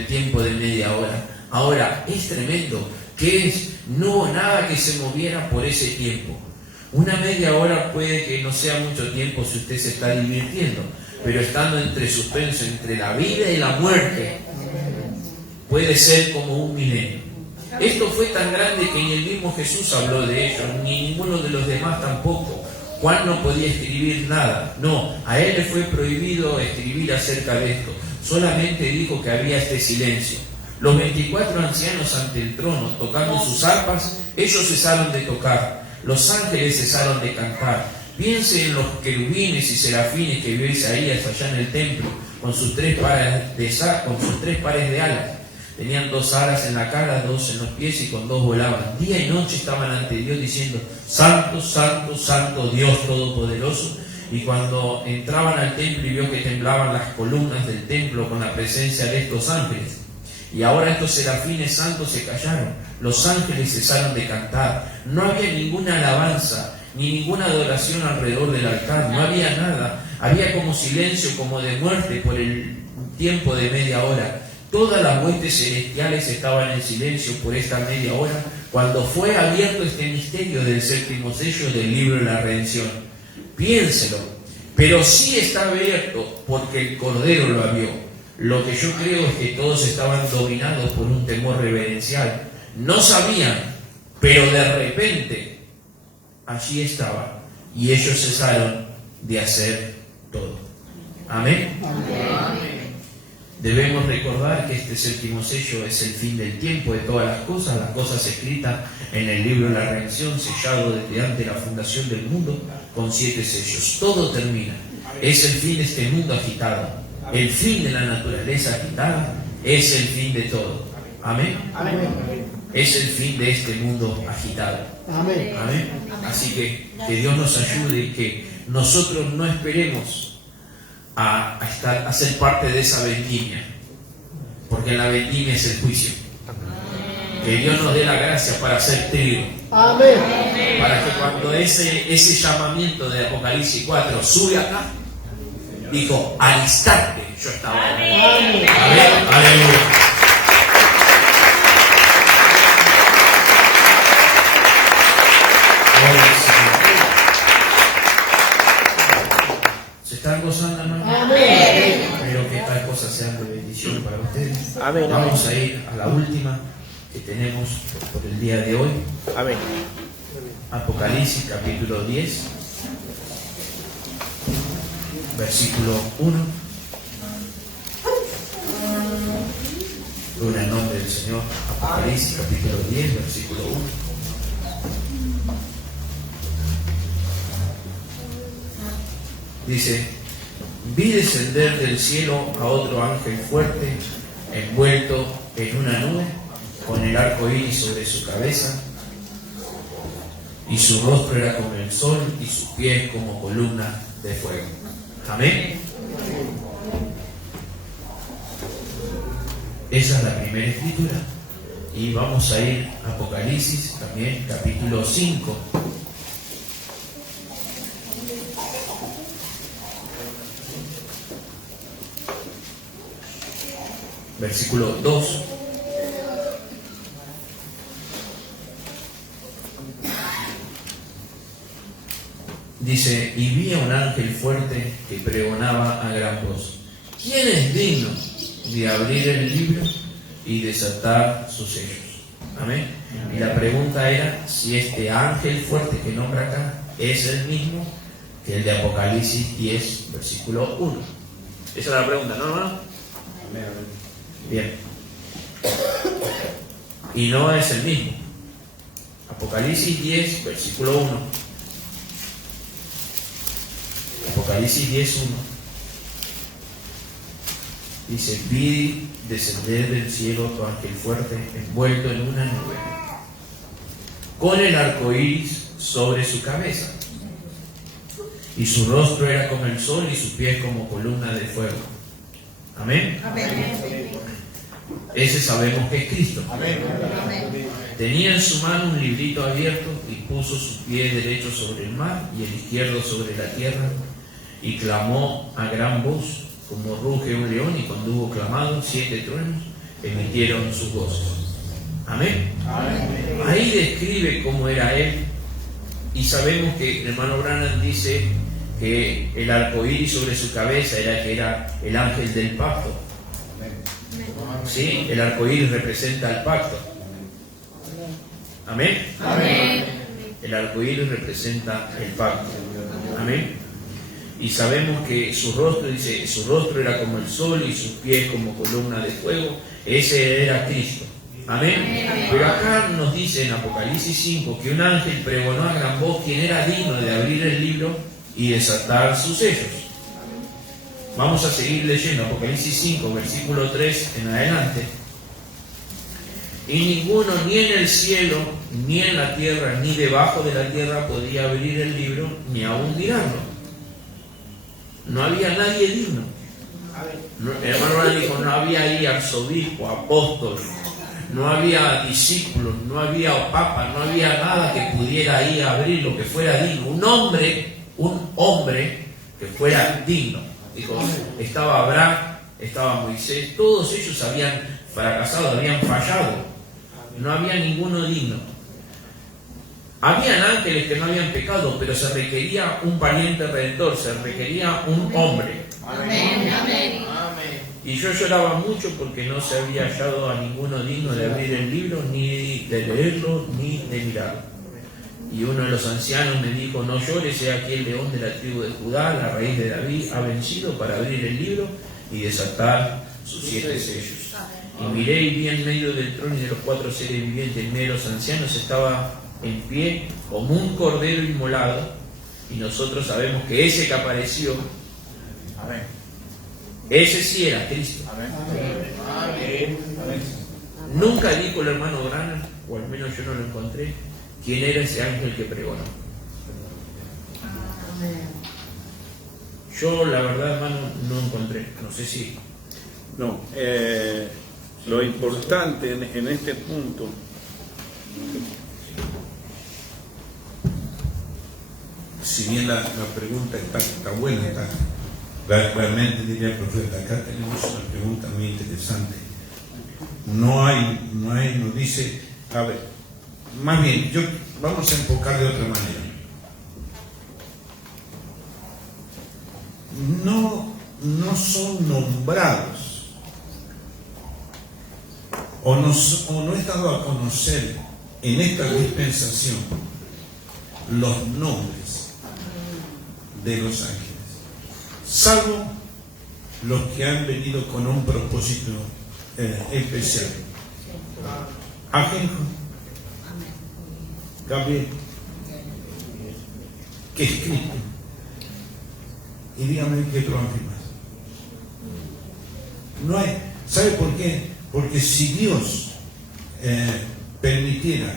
tiempo de media hora. Ahora, es tremendo que no hubo nada que se moviera por ese tiempo. Una media hora puede que no sea mucho tiempo si usted se está divirtiendo, pero estando entre suspenso, entre la vida y la muerte, puede ser como un milenio. Esto fue tan grande que ni el mismo Jesús habló de ello, ni ninguno de los demás tampoco. Juan no podía escribir nada. No, a él le fue prohibido escribir acerca de esto. Solamente dijo que había este silencio. Los 24 ancianos ante el trono, tocando sus arpas, ellos cesaron de tocar. Los ángeles cesaron de cantar. Piense en los querubines y serafines que vio Isaías allá en el templo, con sus tres pares de alas. Tenían 2 alas en la cara, 2 en los pies y con 2 volaban. Día y noche estaban ante Dios diciendo: Santo, Santo, Santo, Dios Todopoderoso. Y cuando entraban al templo y vio que temblaban las columnas del templo con la presencia de estos ángeles. Y ahora estos serafines santos se callaron, los ángeles cesaron de cantar. No había ninguna alabanza ni ninguna adoración alrededor del altar, no había nada. Había como silencio, como de muerte por el tiempo de media hora. Todas las huestes celestiales estaban en silencio por esta media hora, cuando fue abierto este misterio del séptimo sello del libro de la redención. Piénselo, pero sí está abierto porque el Cordero lo abrió. Lo que yo creo es que todos estaban dominados por un temor reverencial. No sabían, pero de repente allí estaba y ellos cesaron de hacer todo. Amén. Amén. Debemos recordar que este séptimo sello es el fin del tiempo de todas las cosas escritas en el libro de la redención, sellado desde antes de la fundación del mundo con 7 sellos. Todo termina. Es el fin de este mundo agitado. El fin de la naturaleza agitada es el fin de todo. Amén. Amén. Es el fin de este mundo agitado. Amén. Amén. Así que Dios nos ayude y que nosotros no esperemos a ser parte de esa vendimia, porque la vendimia es el juicio. Que Dios nos dé la gracia para hacer trigo. Amén. Para que cuando ese llamamiento de Apocalipsis 4 sube acá, dijo: al instante yo estaba. Amén. Amén. Aleluya. ¿Se están gozando, hermano? Amén. Espero que estas cosas sean de bendición para ustedes. Amén. Vamos a ir a la última que tenemos por el día de hoy. Amén. Apocalipsis capítulo 10, versículo 1. Gloria al nombre del Señor. Apocalipsis capítulo 10, versículo 1. Dice: vi descender del cielo a otro ángel fuerte, envuelto en una nube, con el arco iris sobre su cabeza, y su rostro era como el sol, y sus pies como columna de fuego. Amén. Esa es la primera escritura. Y vamos a ir a Apocalipsis también, capítulo 5. Versículo 2. Dice: y vi a un ángel fuerte que pregonaba a gran voz: ¿quién es digno de abrir el libro y desatar sus sellos? Amén. Y la pregunta era si este ángel fuerte que nombra acá es el mismo que el de Apocalipsis 10, versículo 1. Esa es la pregunta, ¿no, hermano? Bien. Y no es el mismo. Apocalipsis 10, versículo 1. Apocalipsis 10, 1. Dice: vi descender del cielo tu ángel fuerte, envuelto en una nube, con el arco iris sobre su cabeza, y su rostro era como el sol y sus pies como columna de fuego. Amén. Amén. Ese sabemos que es Cristo. Amén. Tenía en su mano un librito abierto y puso su pie derecho sobre el mar y el izquierdo sobre la tierra y clamó a gran voz, como ruge un león, y cuando hubo clamado, 7 truenos emitieron sus voces. Amén. Ahí describe cómo era él, y sabemos que el hermano Branham dice que el arco iris sobre su cabeza era el ángel del pacto. ¿Sí? El arco iris representa el pacto. Amén. Amén. El arco iris representa el pacto. Amén. Y sabemos que su rostro, dice, su rostro era como el sol y sus pies como columna de fuego. Ese era Cristo. Amén. Pero acá nos dice en Apocalipsis 5 que un ángel pregonó a gran voz quién era digno de abrir el libro y desatar sus sellos. Vamos a seguir leyendo Apocalipsis 5, versículo 3 en adelante. Y ninguno, ni en el cielo, ni en la tierra, ni debajo de la tierra podía abrir el libro, ni aún mirarlo. No había nadie digno. El hermano Branham dijo, no había ahí arzobispo, apóstol, no había discípulos, no había papa, no había nada que pudiera ahí abrir lo que fuera digno. Un hombre que fuera digno. Dijo, estaba Abraham, estaba Moisés, todos ellos habían fracasado, habían fallado. No había ninguno digno. Habían ángeles que no habían pecado, pero se requería un pariente redentor, se requería un hombre. Amén. Amén. Y yo lloraba mucho porque no se había hallado a ninguno digno de abrir el libro, ni de leerlo, ni de mirarlo. Y uno de los ancianos me dijo, no llores, he aquí el león de la tribu de Judá, la raíz de David, ha vencido para abrir el libro y desatar sus 7 sellos. Y miré y vi en medio del trono y de los 4 seres vivientes, en medio de los ancianos, estaba en pie como un cordero inmolado, y nosotros sabemos que ese que apareció, ese sí era Cristo. Nunca dijo el hermano Branham, o al menos yo no lo encontré, quién era ese ángel que pregonó. Yo la verdad, hermano, no encontré, no sé si... No, lo importante en este punto, si bien la pregunta está buena, realmente diría el profeta, acá tenemos una pregunta muy interesante. Nos dice, a ver, más bien, vamos a enfocar de otra manera. No son nombrados, o no he dado a conocer en esta dispensación los nombres de los ángeles, salvo los que han venido con un propósito especial. Ajenjo, Gabriel, que escrito, y dígame qué otro ángel más. No hay. ¿Sabe por qué? Porque si Dios permitiera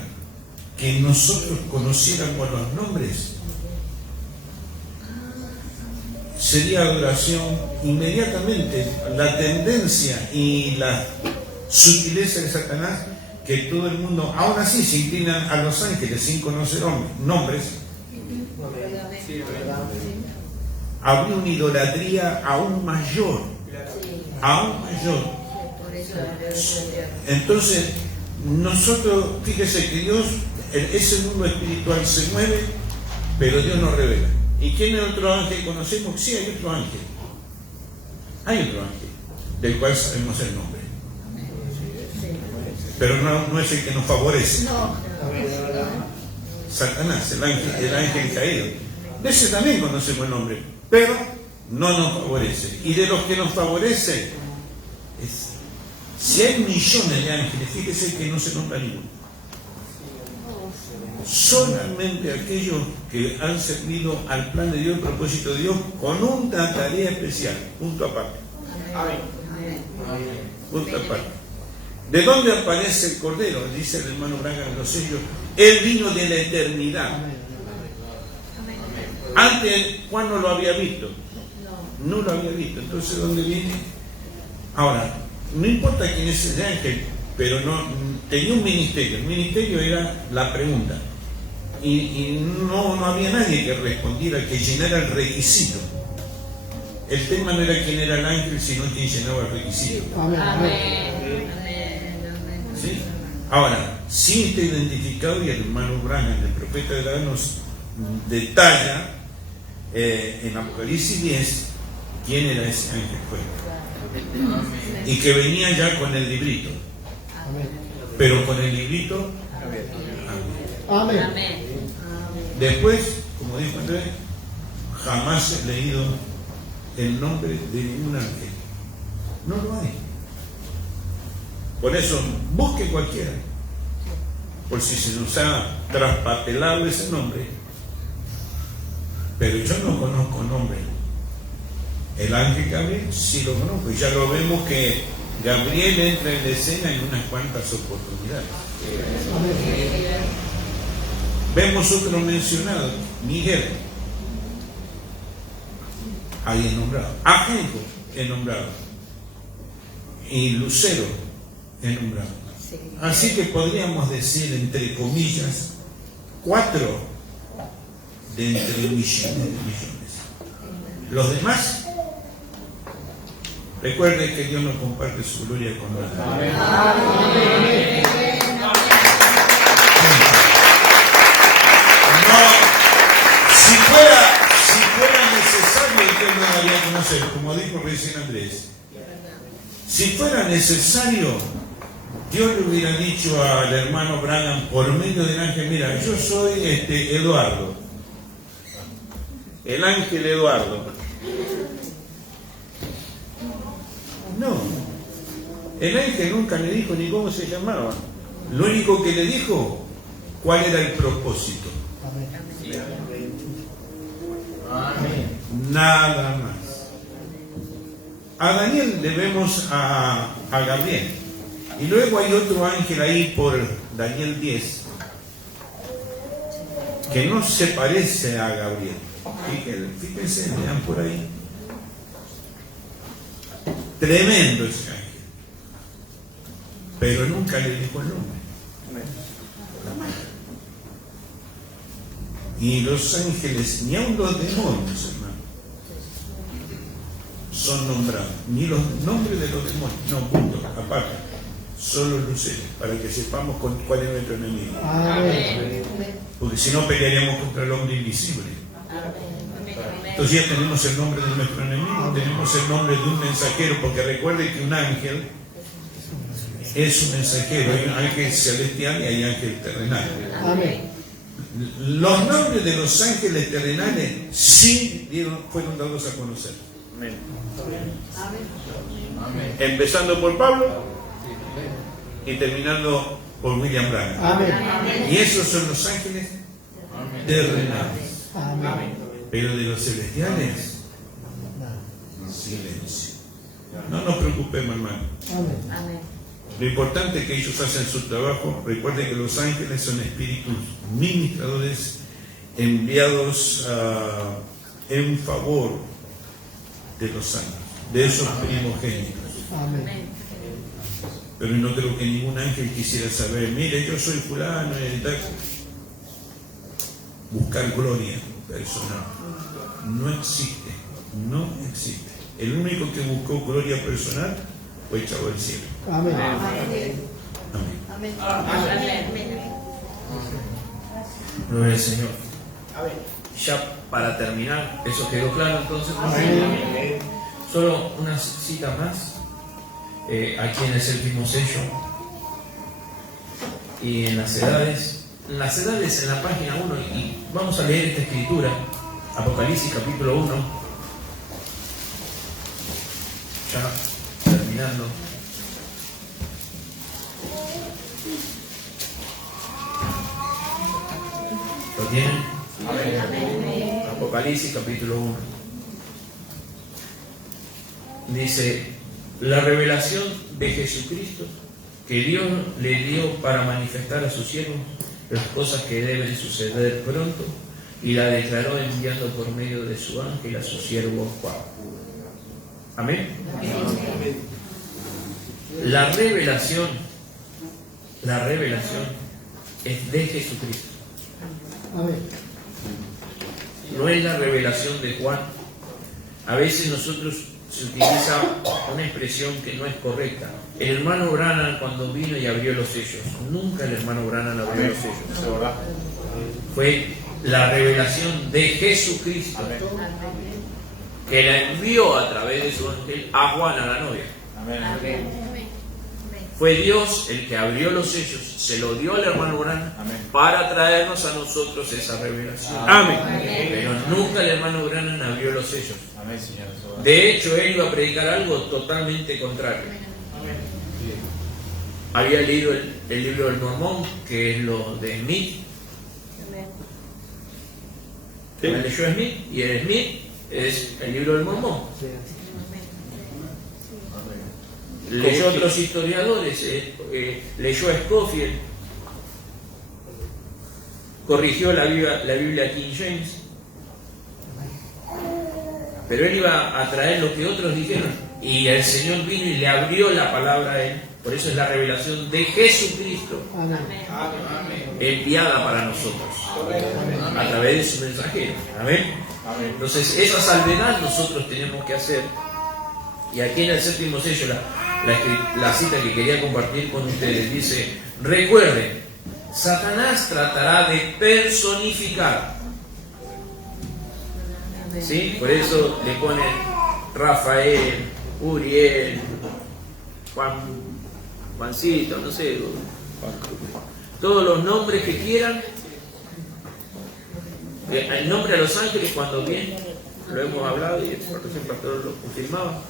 que nosotros conociéramos los nombres, sería adoración inmediatamente. La tendencia y la sutileza de Satanás, que todo el mundo, aún así, se inclinan a los ángeles sin conocer nombres. Habría una idolatría aún mayor. Entonces, nosotros, fíjese que Dios, ese mundo espiritual se mueve, pero Dios nos revela. ¿Y quién es otro ángel que conocemos? Sí, hay otro ángel. Hay otro ángel, del cual sabemos el nombre. Pero no es el que nos favorece. Satanás, el ángel caído. De ese también conocemos el nombre, pero no nos favorece. Y de los que nos favorece, si hay millones de ángeles, fíjese que no se nombra ninguno. Solamente aquellos que han servido al plan de Dios, el propósito de Dios, con una tarea especial, punto aparte. Punto aparte. ¿De dónde aparece el Cordero? Dice el hermano Branham en los sellos. Él vino de la eternidad. Antes, Juan no lo había visto. No lo había visto. Entonces, ¿dónde viene? Ahora, no importa quién es ese ángel, pero no tenía un ministerio. El ministerio era la pregunta. Y no había nadie que respondiera, que llenara el requisito. El tema no era quién era el ángel, sino quién llenaba el requisito. Amén. ¿Sí? Ahora, sí está identificado, y el hermano Branham, el profeta de la nos detalla en Apocalipsis 10 quién era ese ángel fuerte. Y que venía ya con el librito. Pero con el librito. Amén. Amén. Después, como dijo Andrés, jamás he leído el nombre de ningún ángel. No lo hay. Por eso, busque cualquiera. Por si se nos ha traspapelado ese nombre. Pero yo no conozco nombre. El ángel Gabriel sí lo conozco. Y ya lo vemos que Gabriel entra en la escena en unas cuantas oportunidades. Vemos otro mencionado, Miguel. Ahí he nombrado. Ajenjo he nombrado. Y Lucero he nombrado. Así que podríamos decir, entre comillas, 4 de entre millones de millones. Los demás, recuerden que Dios no comparte su gloria con nadie. Si fuera necesario, usted no daría a conocer, como dijo recién Andrés. Si fuera necesario, Dios le hubiera dicho al hermano Branham por medio del ángel: mira, yo soy Eduardo, el ángel Eduardo. No, el ángel nunca le dijo ni cómo se llamaba. Lo único que le dijo, cuál era el propósito. Nada más. A Daniel le vemos a Gabriel. Y luego hay otro ángel ahí por Daniel 10 que no se parece a Gabriel. Fíjense, vean por ahí. Tremendo ese ángel. Pero nunca le dijo el nombre. Y los ángeles, ni aun los demonios, hermano, son nombrados. Ni los nombres de los demonios. No, punto, aparte. Solo luceros, para que sepamos cuál es nuestro enemigo. Amén. Porque si no pelearíamos contra el hombre invisible. Entonces ya tenemos el nombre de nuestro enemigo, tenemos el nombre de un mensajero, porque recuerden que un ángel es un mensajero. Hay un ángel celestial y hay ángel terrenal. Amén. Los nombres de los ángeles terrenales sí fueron dados a conocer. Amén. Empezando por Pablo Y terminando por William Branham. Amén. Y esos son los ángeles terrenales. Amén. Pero de los celestiales, silencio. No nos preocupemos, hermano. Amén. Lo importante es que ellos hacen su trabajo. Recuerden que los ángeles son espíritus ministradores enviados en favor de los santos, de esos primogénitos. Amén. Pero no creo que ningún ángel quisiera saber: mire, yo soy fulano, y tal. Buscar gloria personal no existe, no existe. El único que buscó gloria personal fue el Chavo del Cielo. Amén. Amén. Gloria al Señor. Ya para terminar, eso quedó claro entonces. Solo una cita más. Aquí en el séptimo sello y en las edades. En las edades, en la página 1, y vamos a leer esta escritura, Apocalipsis capítulo 1, ya terminando. ¿Lo tienen? Apocalipsis capítulo 1. Dice: la revelación de Jesucristo que Dios le dio para manifestar a sus siervos las cosas que deben suceder pronto, y la declaró enviando por medio de su ángel a su siervo Juan. Amén. La revelación es de Jesucristo. No es la revelación de Juan. A veces nosotros se utiliza una expresión que no es correcta. El hermano Branham cuando vino y abrió los sellos, nunca el hermano Branham abrió los sellos. Fue la revelación de Jesucristo que la envió a través de su ángel a Juan, a la novia. Fue Dios el que abrió los sellos, se lo dio al hermano Branham para traernos a nosotros esa revelación. Amén. Pero nunca el hermano Branham abrió los sellos. De hecho, él iba a predicar algo totalmente contrario. Había leído el libro del Mormón, que es lo de Smith. Sí. Me leyó Smith, y el Smith es el libro del Mormón. Leyó otros historiadores, leyó a Scofield, corrigió la Biblia King James, pero él iba a traer lo que otros dijeron, y el Señor vino y le abrió la palabra a él. Por eso es la revelación de Jesucristo enviada para nosotros a través de su mensajero. Amén. Entonces esa salvedad nosotros tenemos que hacer. Y aquí en el séptimo sello la cita que quería compartir con ustedes dice: recuerden, Satanás tratará de personificar. ¿Sí? Por eso le ponen Rafael, Uriel, Juancito, no sé, todos los nombres que quieran. El nombre a los ángeles, cuando viene, lo hemos hablado y el pastor lo confirmaba.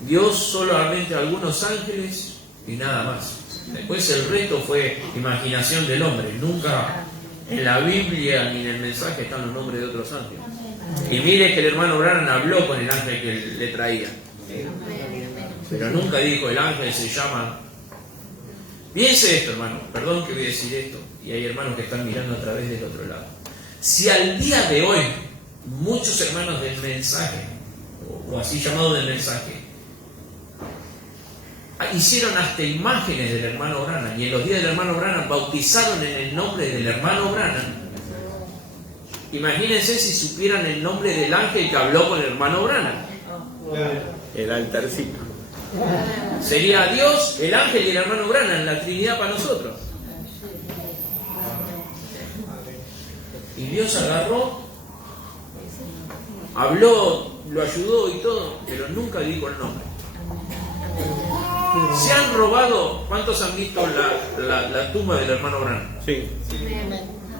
Dios solamente a algunos ángeles y nada más. Después el resto fue imaginación del hombre. Nunca en la Biblia ni en el mensaje están los nombres de otros ángeles. Y mire que el hermano Branham habló con el ángel que le traía, pero nunca dijo el ángel se llama. Piense esto, hermano, perdón que voy a decir esto, y hay hermanos que están mirando a través del otro lado. Si al día de hoy muchos hermanos del mensaje, o así llamado del mensaje, hicieron hasta imágenes del hermano Branham, y en los días del hermano Branham bautizaron en el nombre del hermano Branham, imagínense si supieran el nombre del ángel que habló con el hermano Branham. El altarcito. Sería Dios, el ángel y el hermano Branham, la Trinidad para nosotros. Y Dios agarró, habló, lo ayudó y todo, pero nunca dijo el nombre. Se han robado. ¿Cuántos han visto la tumba del hermano Branham? Sí.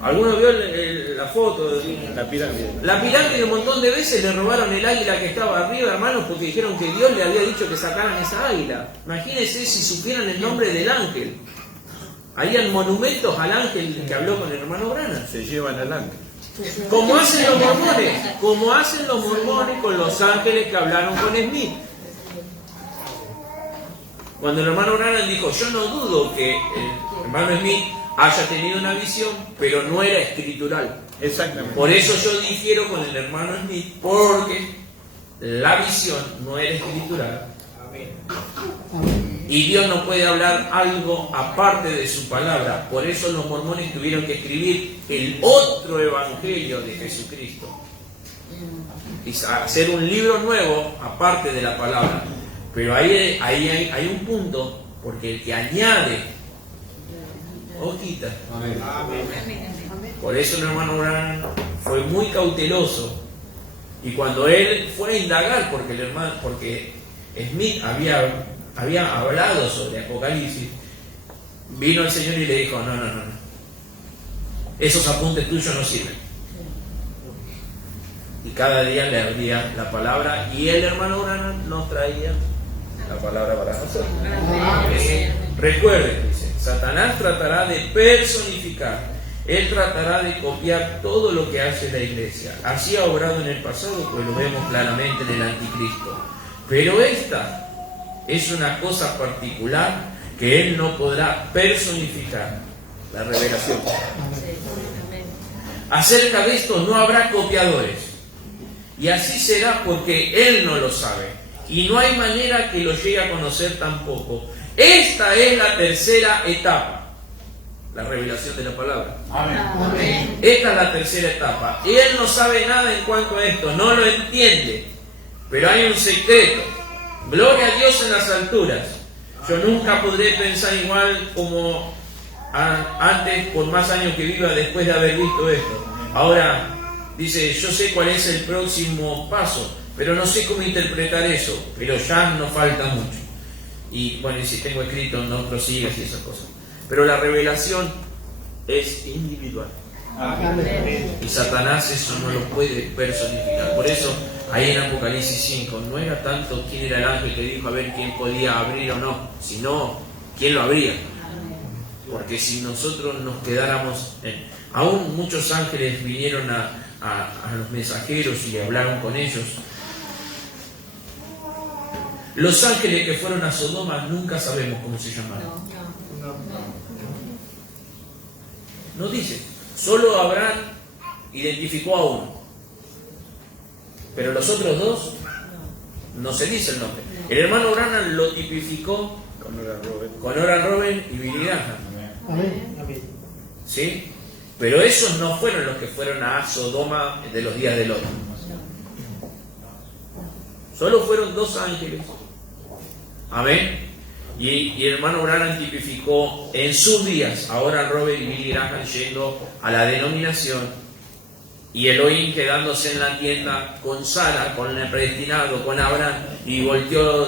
¿Alguno vio la foto? La pirámide. La pirámide un montón de veces le robaron el águila que estaba arriba, hermanos, porque dijeron que Dios le había dicho que sacaran esa águila. Imagínense si supieran el nombre del ángel. Harían monumentos al ángel que habló con el hermano Branham. Se llevan al ángel. Como hacen los mormones con los ángeles que hablaron con Smith. Cuando el hermano Branham dijo: yo no dudo que el hermano Smith haya tenido una visión, pero no era escritural. Exactamente. Por eso yo difiero con el hermano Smith, porque la visión no era escritural. Y Dios no puede hablar algo aparte de su palabra. Por eso los mormones tuvieron que escribir el otro evangelio de Jesucristo y hacer un libro nuevo aparte de la palabra. Pero ahí hay un punto, porque el que añade o quita. Por eso el hermano Branham fue muy cauteloso, y cuando él fue a indagar, porque Smith había hablado sobre Apocalipsis, vino el Señor y le dijo: no, esos apuntes tuyos no sirven. Y cada día le abría la palabra, y el hermano Branham nos traía la palabra para nosotros. Recuerden, dice, Satanás tratará de personificar. Él tratará de copiar todo lo que hace la iglesia. Así ha obrado en el pasado, pues lo vemos claramente en el anticristo. Pero esta es una cosa particular que él no podrá personificar: la revelación. Acerca de esto no habrá copiadores, y así será porque él no lo sabe, y no hay manera que lo llegue a conocer tampoco, Esta es la tercera etapa, la revelación de la palabra. Amén. Esta es la tercera etapa. Y él no sabe nada en cuanto a esto, no lo entiende. Pero hay un secreto. Gloria a Dios en las alturas. Yo nunca podré pensar igual como antes, por más años que viva, después de haber visto esto. Ahora, dice, yo sé cuál es el próximo paso, pero no sé cómo interpretar eso. Pero ya nos falta mucho. Y bueno, y si tengo escrito, no prosigas y esas cosas. Pero la revelación es individual. Y Satanás eso no lo puede personificar. Por eso, ahí en Apocalipsis 5, no era tanto quién era el ángel que dijo a ver quién podía abrir o no, sino quién lo abría. Porque si nosotros nos quedáramos aún muchos ángeles vinieron a los mensajeros y hablaron con ellos. Los ángeles que fueron a Sodoma nunca sabemos cómo se llamaron. No dice. Solo Abraham identificó a uno. Pero los otros dos no se dice el nombre. El hermano Branham lo tipificó con Oral Roberts y Billy Graham. ¿Sí? Pero esos no fueron los que fueron a Sodoma de los días de Lot. Solo fueron dos ángeles. Amén. Y el hermano Branham tipificó en sus días a Oral Roberts y Billy Graham yendo a la denominación, y Elohim quedándose en la tienda con Sara, con el predestinado, con Abraham, y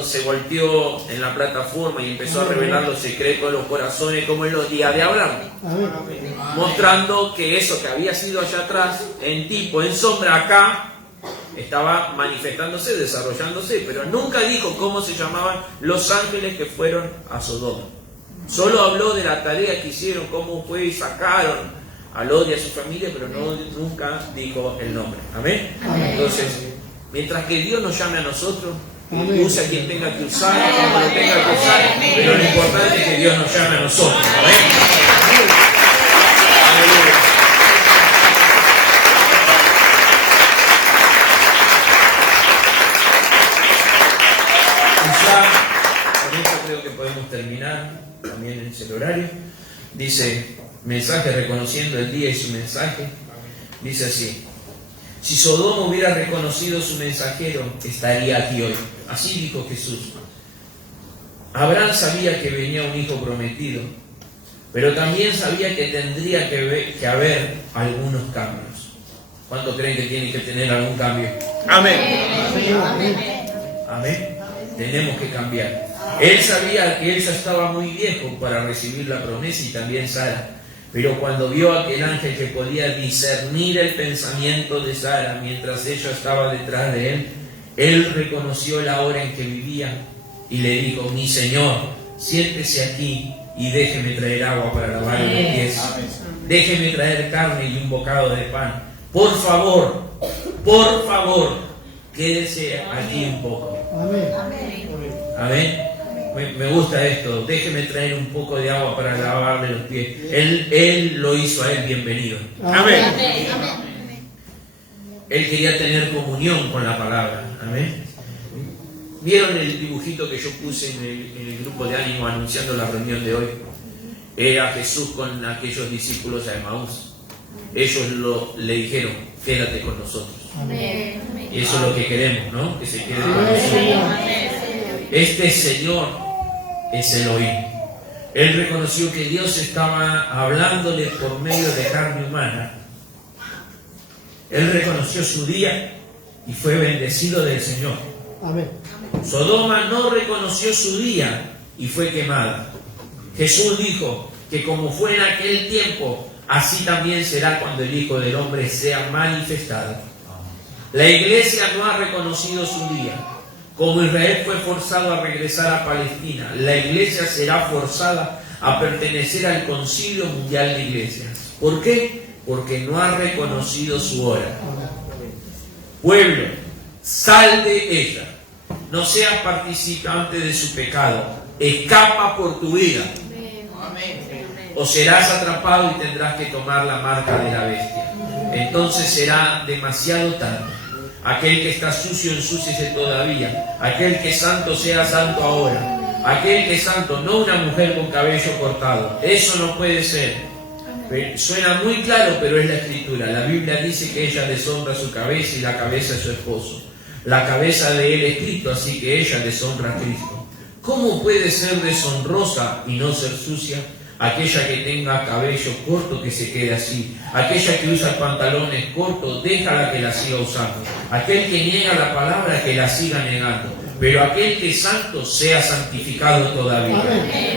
se volteó en la plataforma y empezó a revelar los secretos de los corazones como en los días de Abraham, mostrando que eso que había sido allá atrás, en tipo, en sombra, acá estaba manifestándose, desarrollándose, pero nunca dijo cómo se llamaban los ángeles que fueron a Sodoma. Solo habló de la tarea que hicieron, cómo fue y sacaron a Lot y a su familia, pero nunca dijo el nombre. ¿Amén? Entonces, mientras que Dios nos llame a nosotros, use a quien tenga que usar, como lo tenga que usar, pero lo importante es que Dios nos llame a nosotros. ¿Amén? Aleluya. Con esto creo que podemos terminar, también es el horario. Dice, mensaje reconociendo el día y su mensaje. Dice así: si Sodoma hubiera reconocido su mensajero, estaría aquí hoy. Así dijo Jesús. Abraham sabía que venía un hijo prometido, pero también sabía que tendría que haber algunos cambios. ¿Cuántos creen que tiene que tener algún cambio? Amén. Amén. Tenemos que cambiar. Él sabía que él ya estaba muy viejo para recibir la promesa, y también Sara. Pero cuando vio a aquel ángel que podía discernir el pensamiento de Sara mientras ella estaba detrás de él, él reconoció la hora en que vivía y le dijo: mi Señor, siéntese aquí y déjeme traer agua para lavarle los pies. Déjeme traer carne y un bocado de pan. Por favor, quédese aquí un poco. Amén. Me gusta esto. Déjeme traer un poco de agua para lavarle los pies. Él lo hizo a él bienvenido. Amén. Él quería tener comunión con la palabra. Amén. ¿Vieron el dibujito que yo puse en el grupo de ánimo anunciando la reunión de hoy? Era Jesús con aquellos discípulos de Emaús. Ellos le dijeron: quédate con nosotros. Y eso es lo que queremos, ¿no? Que se quede con nosotros. Este Señor es Elohim. Él reconoció que Dios estaba hablándole por medio de carne humana. Él reconoció su día y fue bendecido del Señor. Amén. Sodoma no reconoció su día y fue quemada. Jesús dijo que como fue en aquel tiempo, así también será cuando el Hijo del Hombre sea manifestado. La iglesia no ha reconocido su día. Como Israel fue forzado a regresar a Palestina, la iglesia será forzada a pertenecer al Concilio Mundial de Iglesias. ¿Por qué? Porque no ha reconocido su hora. Pueblo, sal de ella. No seas participante de su pecado. Escapa por tu vida. O serás atrapado y tendrás que tomar la marca de la bestia. Entonces será demasiado tarde. Aquel que está sucio, ensúciese todavía. Aquel que es santo, sea santo ahora. aquel que es santo, no una mujer con cabello cortado. Eso no puede ser. Suena muy claro, pero es la Escritura. La Biblia dice que ella deshonra su cabeza y la cabeza de su esposo. La cabeza de él es Cristo, así que ella deshonra a Cristo. ¿Cómo puede ser deshonrosa y no ser sucia? Aquella que tenga cabello corto, que se quede así. Aquella que usa pantalones cortos, déjala que la siga usando. Aquel que niega la palabra, que la siga negando. Pero aquel que es santo, sea santificado todavía.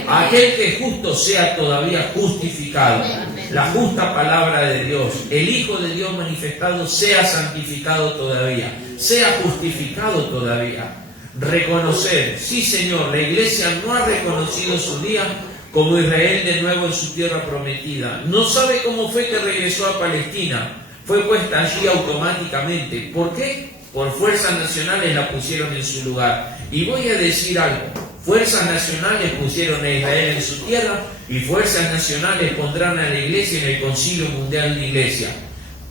Aquel que es justo, sea todavía justificado. La justa palabra de Dios, el Hijo de Dios manifestado, sea santificado todavía. Sea justificado todavía. Reconocer, sí Señor, la iglesia no ha reconocido su día como Israel de nuevo en su tierra prometida. No sabe cómo fue que regresó a Palestina. Fue puesta allí automáticamente. ¿Por qué? Por fuerzas nacionales la pusieron en su lugar. Y voy a decir algo. Fuerzas nacionales pusieron a Israel en su tierra y fuerzas nacionales pondrán a la iglesia en el Concilio Mundial de Iglesia.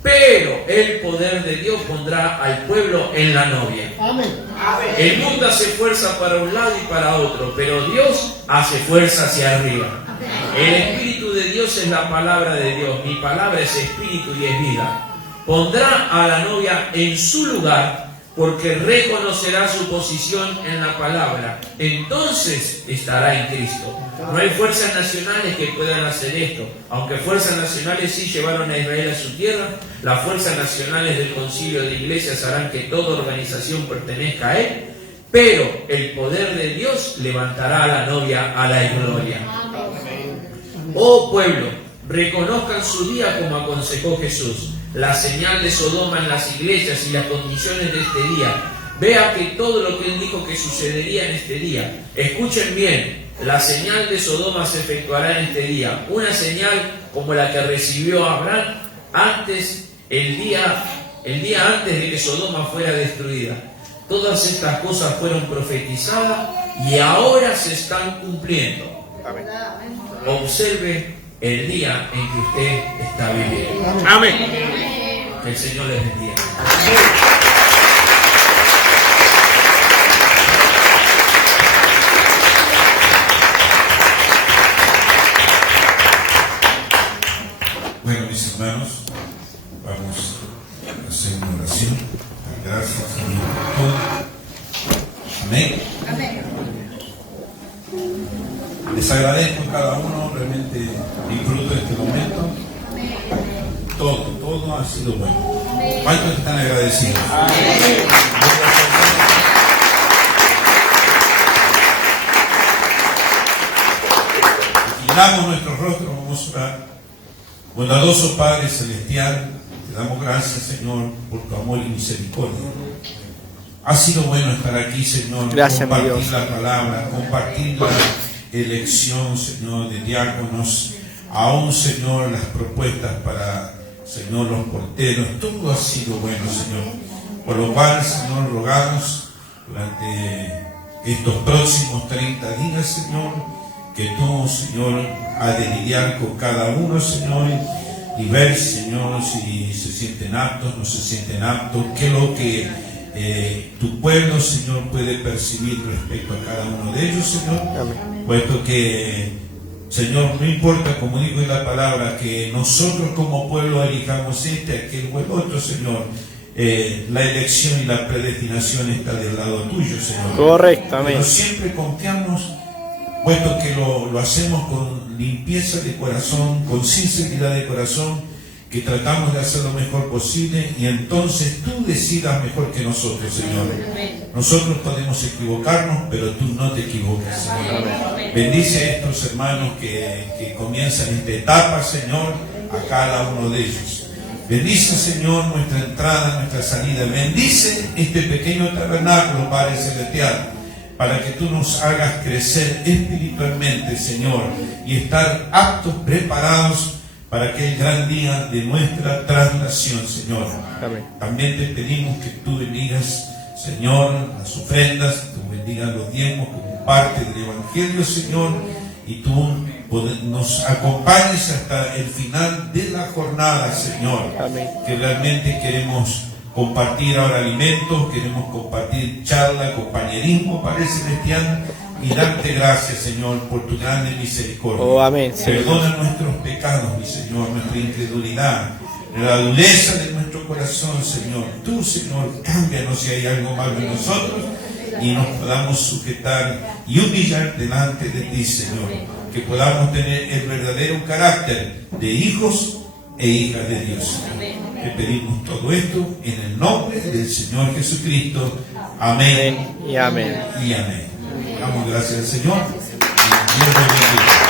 Pero el poder de Dios pondrá al pueblo en la novia. El mundo hace fuerza para un lado y para otro, pero Dios hace fuerza hacia arriba. El Espíritu de Dios es la palabra de Dios. Mi palabra es espíritu y es vida. Pondrá a la novia en su lugar porque reconocerá su posición en la palabra. Entonces estará en Cristo. No hay fuerzas nacionales que puedan hacer esto. Aunque fuerzas nacionales sí llevaron a Israel a su tierra, las fuerzas nacionales del Concilio de Iglesias harán que toda organización pertenezca a él, pero el poder de Dios levantará a la novia a la gloria. Oh pueblo, reconozcan su día como aconsejó Jesús. La señal de Sodoma en las iglesias y las condiciones de este día. Vea que todo lo que él dijo que sucedería en este día. Escuchen bien, la señal de Sodoma se efectuará en este día. Una señal como la que recibió Abraham antes, el día antes de que Sodoma fuera destruida. Todas estas cosas fueron profetizadas y ahora se están cumpliendo. Amén. Observe el día en que usted está viviendo. Amén. Que el Señor les bendiga. Bueno, mis hermanos, vamos a hacer una oración. Gracias, Señor, por todo. Amén. Les agradezco a cada uno, realmente disfruto de este momento. Todo ha sido bueno. ¿Cuántos están agradecidos? Inclinamos nuestros rostros, vamos a orar. Bondadoso Padre Celestial, te damos gracias, Señor, por tu amor y misericordia. Ha sido bueno estar aquí, Señor, gracias, compartir la palabra, compartir la elección, Señor, de diáconos, aún, Señor, las propuestas para, Señor, los porteros, todo ha sido bueno, Señor. Por lo cual, Señor, rogamos durante estos próximos 30 días, Señor, que tú, Señor, has de lidiar con cada uno, Señor, y ver, Señor, si se sienten aptos, no se sienten aptos, qué es lo que tu pueblo, Señor, puede percibir respecto a cada uno de ellos, Señor. Amén. Puesto que, Señor, no importa, como digo en la palabra, que nosotros como pueblo elijamos aquel o el otro, Señor, la elección y la predestinación está del lado tuyo, Señor. Correctamente. Pero siempre confiamos, puesto que lo hacemos con limpieza de corazón, con sinceridad de corazón, que tratamos de hacer lo mejor posible y entonces tú decidas mejor que nosotros, Señor. Nosotros podemos equivocarnos, pero tú no te equivocas, Señor. Bendice a estos hermanos que comienzan esta etapa, Señor, a cada uno de ellos. Bendice, Señor, nuestra entrada, nuestra salida. Bendice este pequeño tabernáculo, Padre Celestial, para que tú nos hagas crecer espiritualmente, Señor, y estar aptos, preparados para aquel gran día de nuestra traslación, Señor. Amén. También te pedimos que tú bendigas, Señor, las ofrendas, tú bendigas los diezmos como parte del Evangelio, Señor, y tú nos acompañes hasta el final de la jornada, Señor. Amén. Que realmente queremos compartir ahora alimentos, queremos compartir charla, compañerismo, Padre Celestial, y darte gracias, Señor, por tu grande misericordia. Oh, amén, Señor. Perdona nuestros pecados, mi Señor, nuestra incredulidad, la dureza de nuestro corazón, Señor. Tú, Señor, cámbianos si hay algo malo en nosotros y nos podamos sujetar y humillar delante de ti, Señor. Que podamos tener el verdadero carácter de hijos e hijas de Dios. Te pedimos todo esto en el nombre del Señor Jesucristo. Amén Y amén. y amén. Damos gracias al Señor. Dios bendiga.